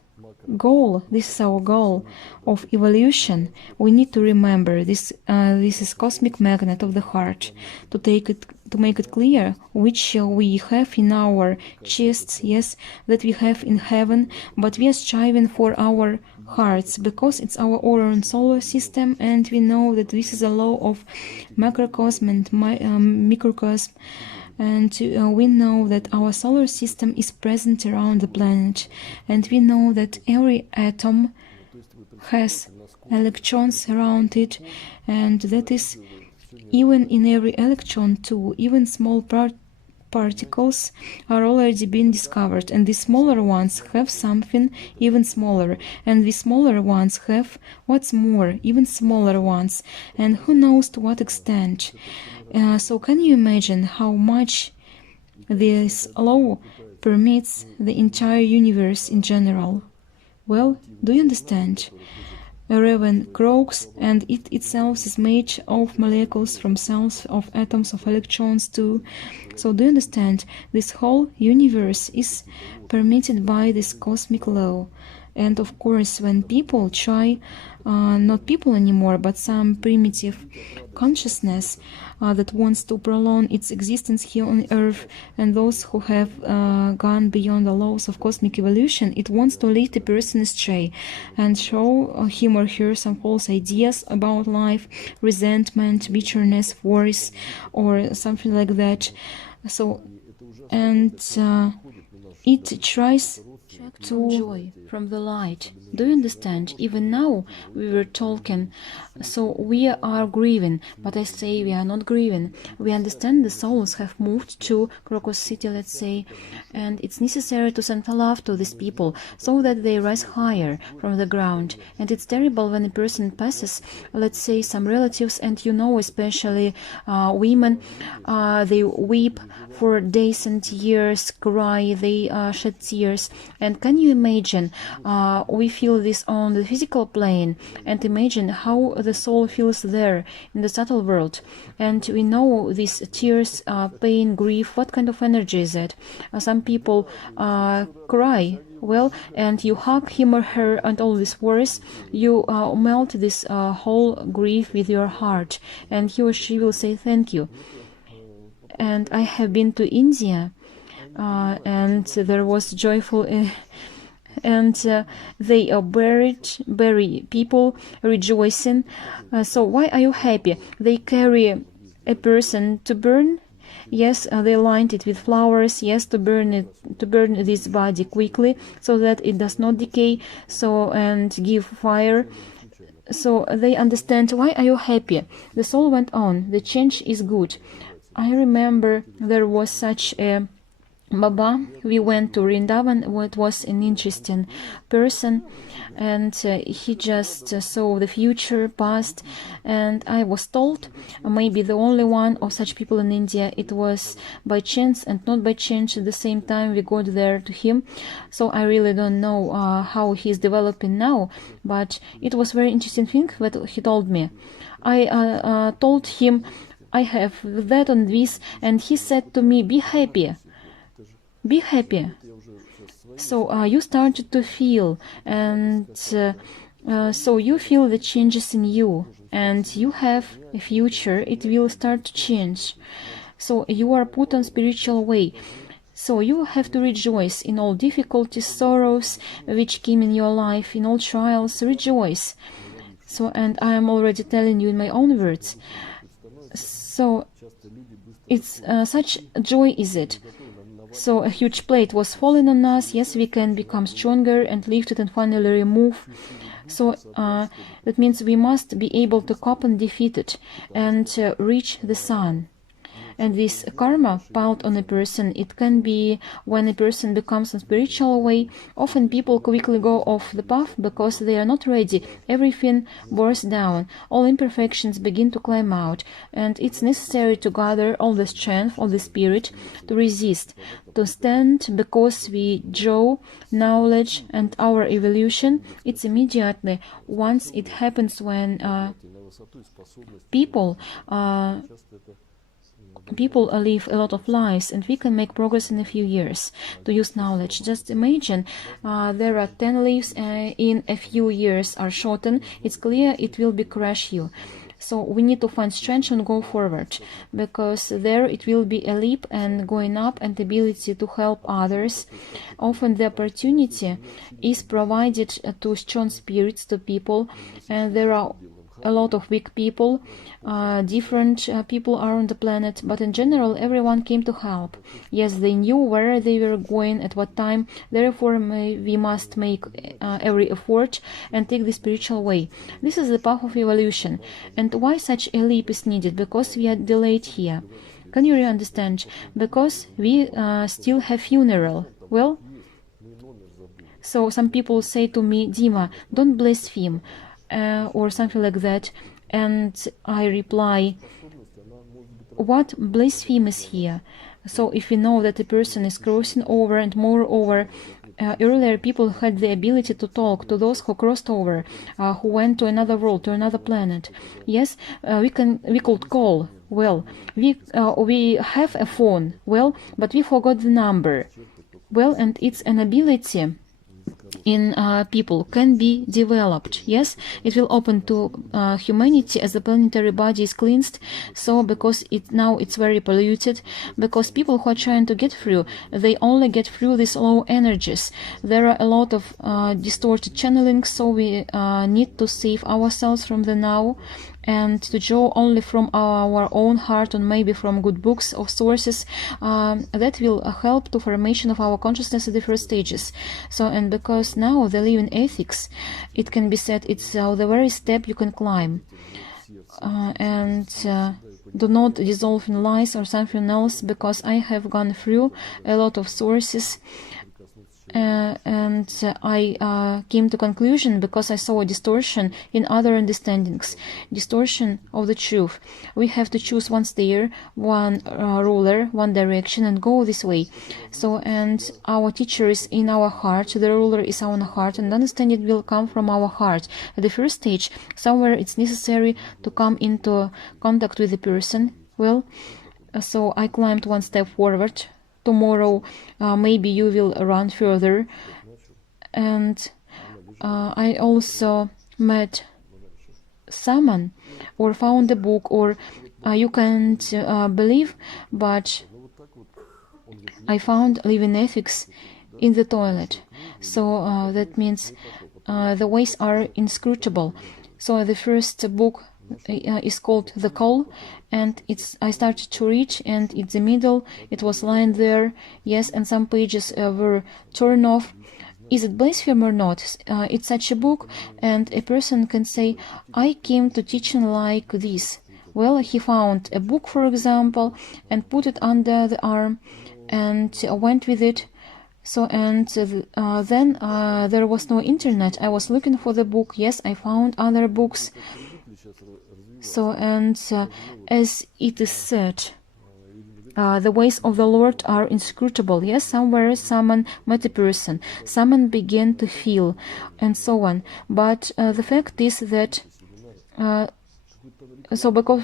goal, this is our goal of evolution. We need to remember this. This is cosmic magnet of the heart. To make it clear, which we have in our chests, yes, that we have in heaven, but we are striving for our hearts, because it's our own solar system, and we know that this is a law of macrocosm and microcosm. And we know that our solar system is present around the planet, and we know that every atom has electrons around it, and that is even in every electron too, even small particles are already being discovered, and the smaller ones have something even smaller, and the smaller ones have what's more, even smaller ones, and who knows to what extent. So can you imagine how much this law permits the entire universe in general? Well, do you understand? A raven croaks, and it itself is made of molecules from cells, of atoms, of electrons too. So do you understand? This whole universe is permitted by this cosmic law. And of course, when people try, not people anymore, but some primitive consciousness that wants to prolong its existence here on Earth, and those who have gone beyond the laws of cosmic evolution, it wants to lead the person astray and show him or her some false ideas about life, resentment, bitterness, worries, or something like that. So, and it tries to joy from the light. Do you understand? Even now we were talking, so we are grieving, but I say we are not grieving. We understand the souls have moved to Crocus City, let's say, and it's necessary to send love to these people so that they rise higher from the ground. And it's terrible when a person passes, let's say some relatives, and you know, especially women, they weep for days and years, cry, they shed tears. And can you imagine, we feel this on the physical plane and imagine how the soul feels there in the subtle world. And we know these tears, pain, grief, what kind of energy is it? Some people cry, well, and you hug him or her and all these words, you melt this whole grief with your heart, and he or she will say thank you. And I have been to India, and there was joyful and they bury people rejoicing. So why are you happy? They carry a person to burn. Yes, they lined it with flowers. Yes, to burn this body quickly so that it does not decay. So and give fire. So they understand. Why are you happy? The soul went on. The change is good. I remember there was such a Baba. We went to Vrindavan. It was an interesting person, and he just saw the future, past, and I was told, maybe the only one of such people in India. It was by chance and not by chance at the same time we got there to him. So I really don't know how he's developing now, but it was very interesting thing that he told me. I told him I have that and this, and he said to me, be happy. Be happy. So you started to feel, and so you feel the changes in you, and you have a future. It will start to change. So you are put on spiritual way. So you have to rejoice in all difficulties, sorrows which came in your life, in all trials. Rejoice. So, and I am already telling you in my own words. So it's such joy is it. So a huge plate was falling on us. Yes, we can become stronger and lift it and finally remove. So that means we must be able to cope and defeat it and reach the sun. And this karma piled on a person, it can be when a person becomes in spiritual way. Often people quickly go off the path because they are not ready. Everything wears down. All imperfections begin to climb out. And it's necessary to gather all the strength of the spirit to resist, to stand, because we draw knowledge and our evolution. It's immediately once it happens when people live a lot of lives, and we can make progress in a few years to use knowledge. Just imagine there are 10 lives in a few years are shortened. It's clear it will be crush you. So we need to find strength and go forward, because there it will be a leap and going up and ability to help others. Often the opportunity is provided to strong spirits, to people, and there are a lot of weak people, different people are on the planet, but in general everyone came to help. Yes, they knew where they were going at what time, therefore we must make every effort and take the spiritual way. This is the path of evolution. And why such a leap is needed? Because we are delayed here. Can you really understand? Because we still have funeral. Well, so some people say to me, Dima, don't blaspheme. Or something like that, and I reply, what blasphemy is here? So if we know that a person is crossing over, and moreover, earlier people had the ability to talk to those who crossed over, who went to another world, to another planet. Yes, we could call. Well, we have a phone. Well, but we forgot the number. Well, and it's an ability in people can be developed. Yes, it will open to humanity as the planetary body is cleansed. So because now it's very polluted, because people who are trying to get through, they only get through these low energies. There are a lot of distorted channelings, so we need to save ourselves from the now and to draw only from our own heart, and maybe from good books or sources that will help to formation of our consciousness at the first stages. So, and because now they live in ethics, it can be said it's the very step you can climb. And do not dissolve in lies or something else, because I have gone through a lot of sources I came to conclusion because I saw a distortion in other understandings, distortion of the truth. We have to choose one stair, one ruler, one direction, and go this way. So, and our teacher is in our heart, the ruler is our heart, and understanding will come from our heart. At the first stage, somewhere it's necessary to come into contact with the person. Well, so I climbed one step forward. Tomorrow maybe you will run further. And I also met someone or found a book, or you can't believe, but I found living ethics in the toilet. So that means the ways are inscrutable. So the first book is called The Call, and I started to read, and in the middle it was lying there, yes, and some pages were torn off. Is it blasphemy or not? It's such a book, and a person can say, I came to teaching like this. Well, he found a book, for example, and put it under the arm and went with it. So, and then there was no internet. I was looking for the book. Yes, I found other books. So, and as it is said, the ways of the Lord are inscrutable. Yes, somewhere someone met a person, someone began to feel, and so on. But the fact is that because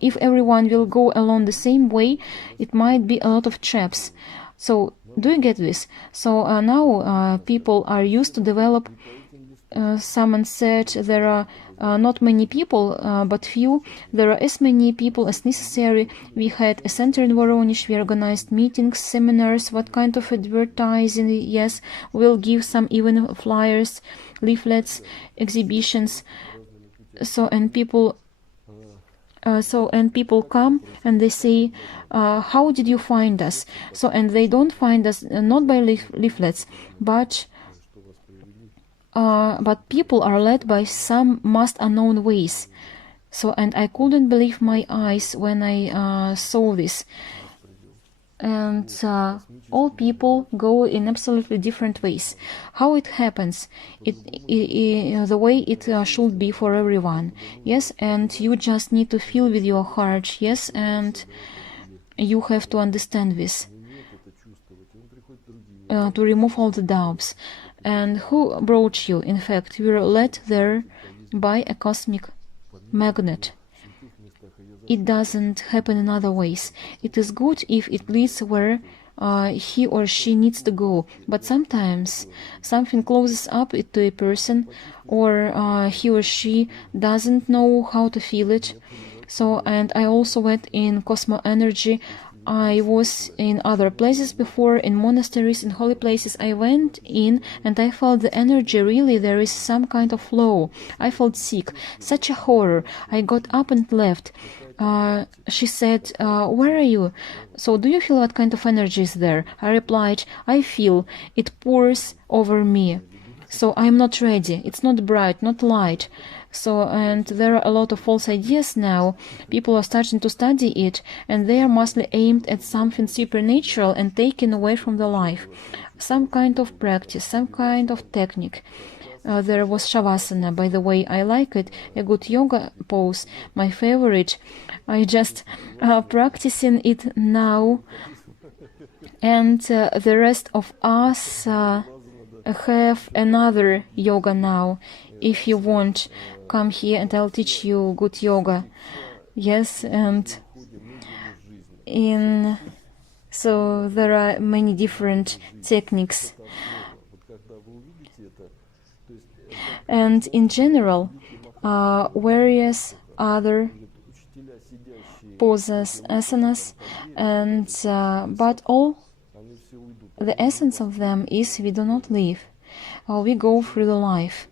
if everyone will go along the same way, it might be a lot of traps. So, do you get this? So now people are used to develop. Someone said there are not many people, but few. There are as many people as necessary. We had a center in Voronezh. We organized meetings, seminars. What kind of advertising? Yes, we'll give some even flyers, leaflets, exhibitions. So and people come and they say, how did you find us? So, and they don't find us not by leaflets, but people are led by some most unknown ways. So, and I couldn't believe my eyes when I saw this. And all people go in absolutely different ways. How it happens? The way it should be for everyone. Yes, and you just need to feel with your heart. Yes, and you have to understand this to remove all the doubts. And who brought you? In fact, you were led there by a cosmic magnet. It doesn't happen in other ways. It is good if it leads where he or she needs to go, but sometimes something closes up it to a person, or he or she doesn't know how to feel it. So, and I also went in cosmo energy. I was in other places before, in monasteries, in holy places. I went in and I felt the energy, really, there is some kind of flow. I felt sick, such a horror. I got up and left. She said, where are you? So do you feel what kind of energy is there? I replied, I feel it pours over me. So I'm not ready. It's not bright, not light. So, and there are a lot of false ideas now. People are starting to study it, and they are mostly aimed at something supernatural and taken away from the life. Some kind of practice, some kind of technique. There was Shavasana, by the way, I like it, a good yoga pose, my favorite. I just practicing it now, and the rest of us have another yoga now. If you want, come here and I'll teach you good yoga. Yes, and so there are many different techniques. And in general, various other poses, asanas, and but all the essence of them is we do not live. We go through the life.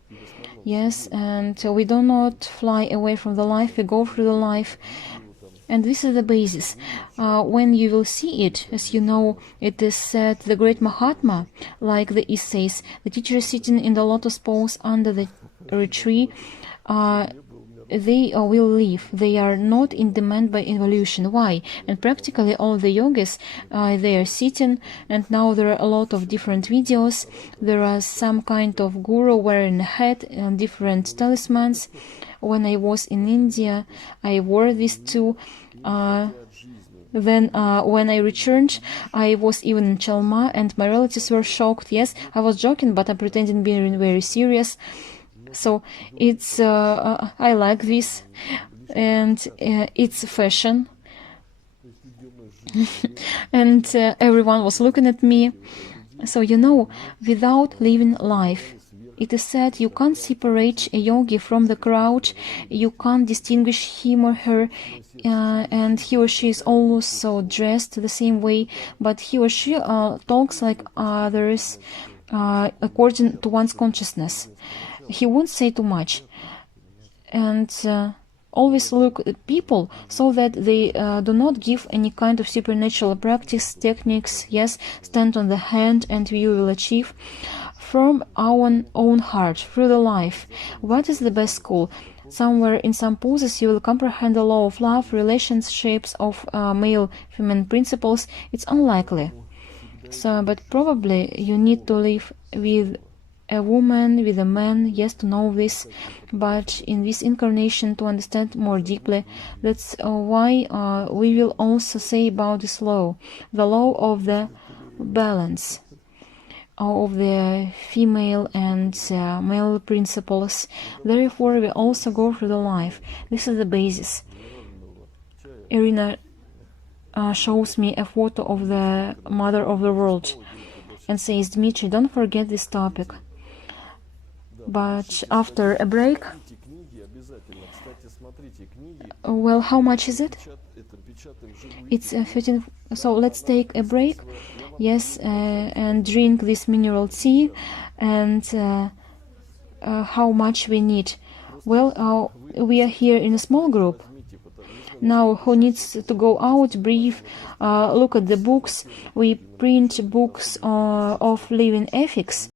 Yes, and we do not fly away from the life, we go through the life. And this is the basis. When you will see it, as you know, it is said, the great Mahatma, like the essays, the teacher is sitting in the lotus pose under the tree, they will live. They are not in demand by evolution. Why? And practically all the yogis, they are sitting, and now there are a lot of different videos. There are some kind of guru wearing a hat and different talismans. When I was in India, I wore these two. Then when I returned, I was even in Chalma, and my relatives were shocked. Yes, I was joking, but I pretended being very serious. So it's I like this, and it's fashion. And everyone was looking at me. So without living life, it is said you can't separate a yogi from the crowd, you can't distinguish him or her, and he or she is also dressed the same way, but he or she talks like others according to one's consciousness. He won't say too much, and always look at people so that they do not give any kind of supernatural practice techniques. Yes, stand on the hand and you will achieve from our own heart through the life. What is the best school? Somewhere in some poses you will comprehend the law of love, relationships of male-female principles. It's unlikely. So, but probably you need to live with a woman, with a man, yes, to know this, but in this incarnation to understand more deeply. That's why we will also say about this law, the law of the balance of the female and male principles. Therefore, we also go through the life. This is the basis. Irina shows me a photo of the Mother of the World and says, Dmitry, don't forget this topic. But after a break, well, how much is it? It's 15. So let's take a break, yes, and drink this mineral tea. And how much we need? Well, we are here in a small group. Now, who needs to go out, breathe, look at the books? We print books of living ethics.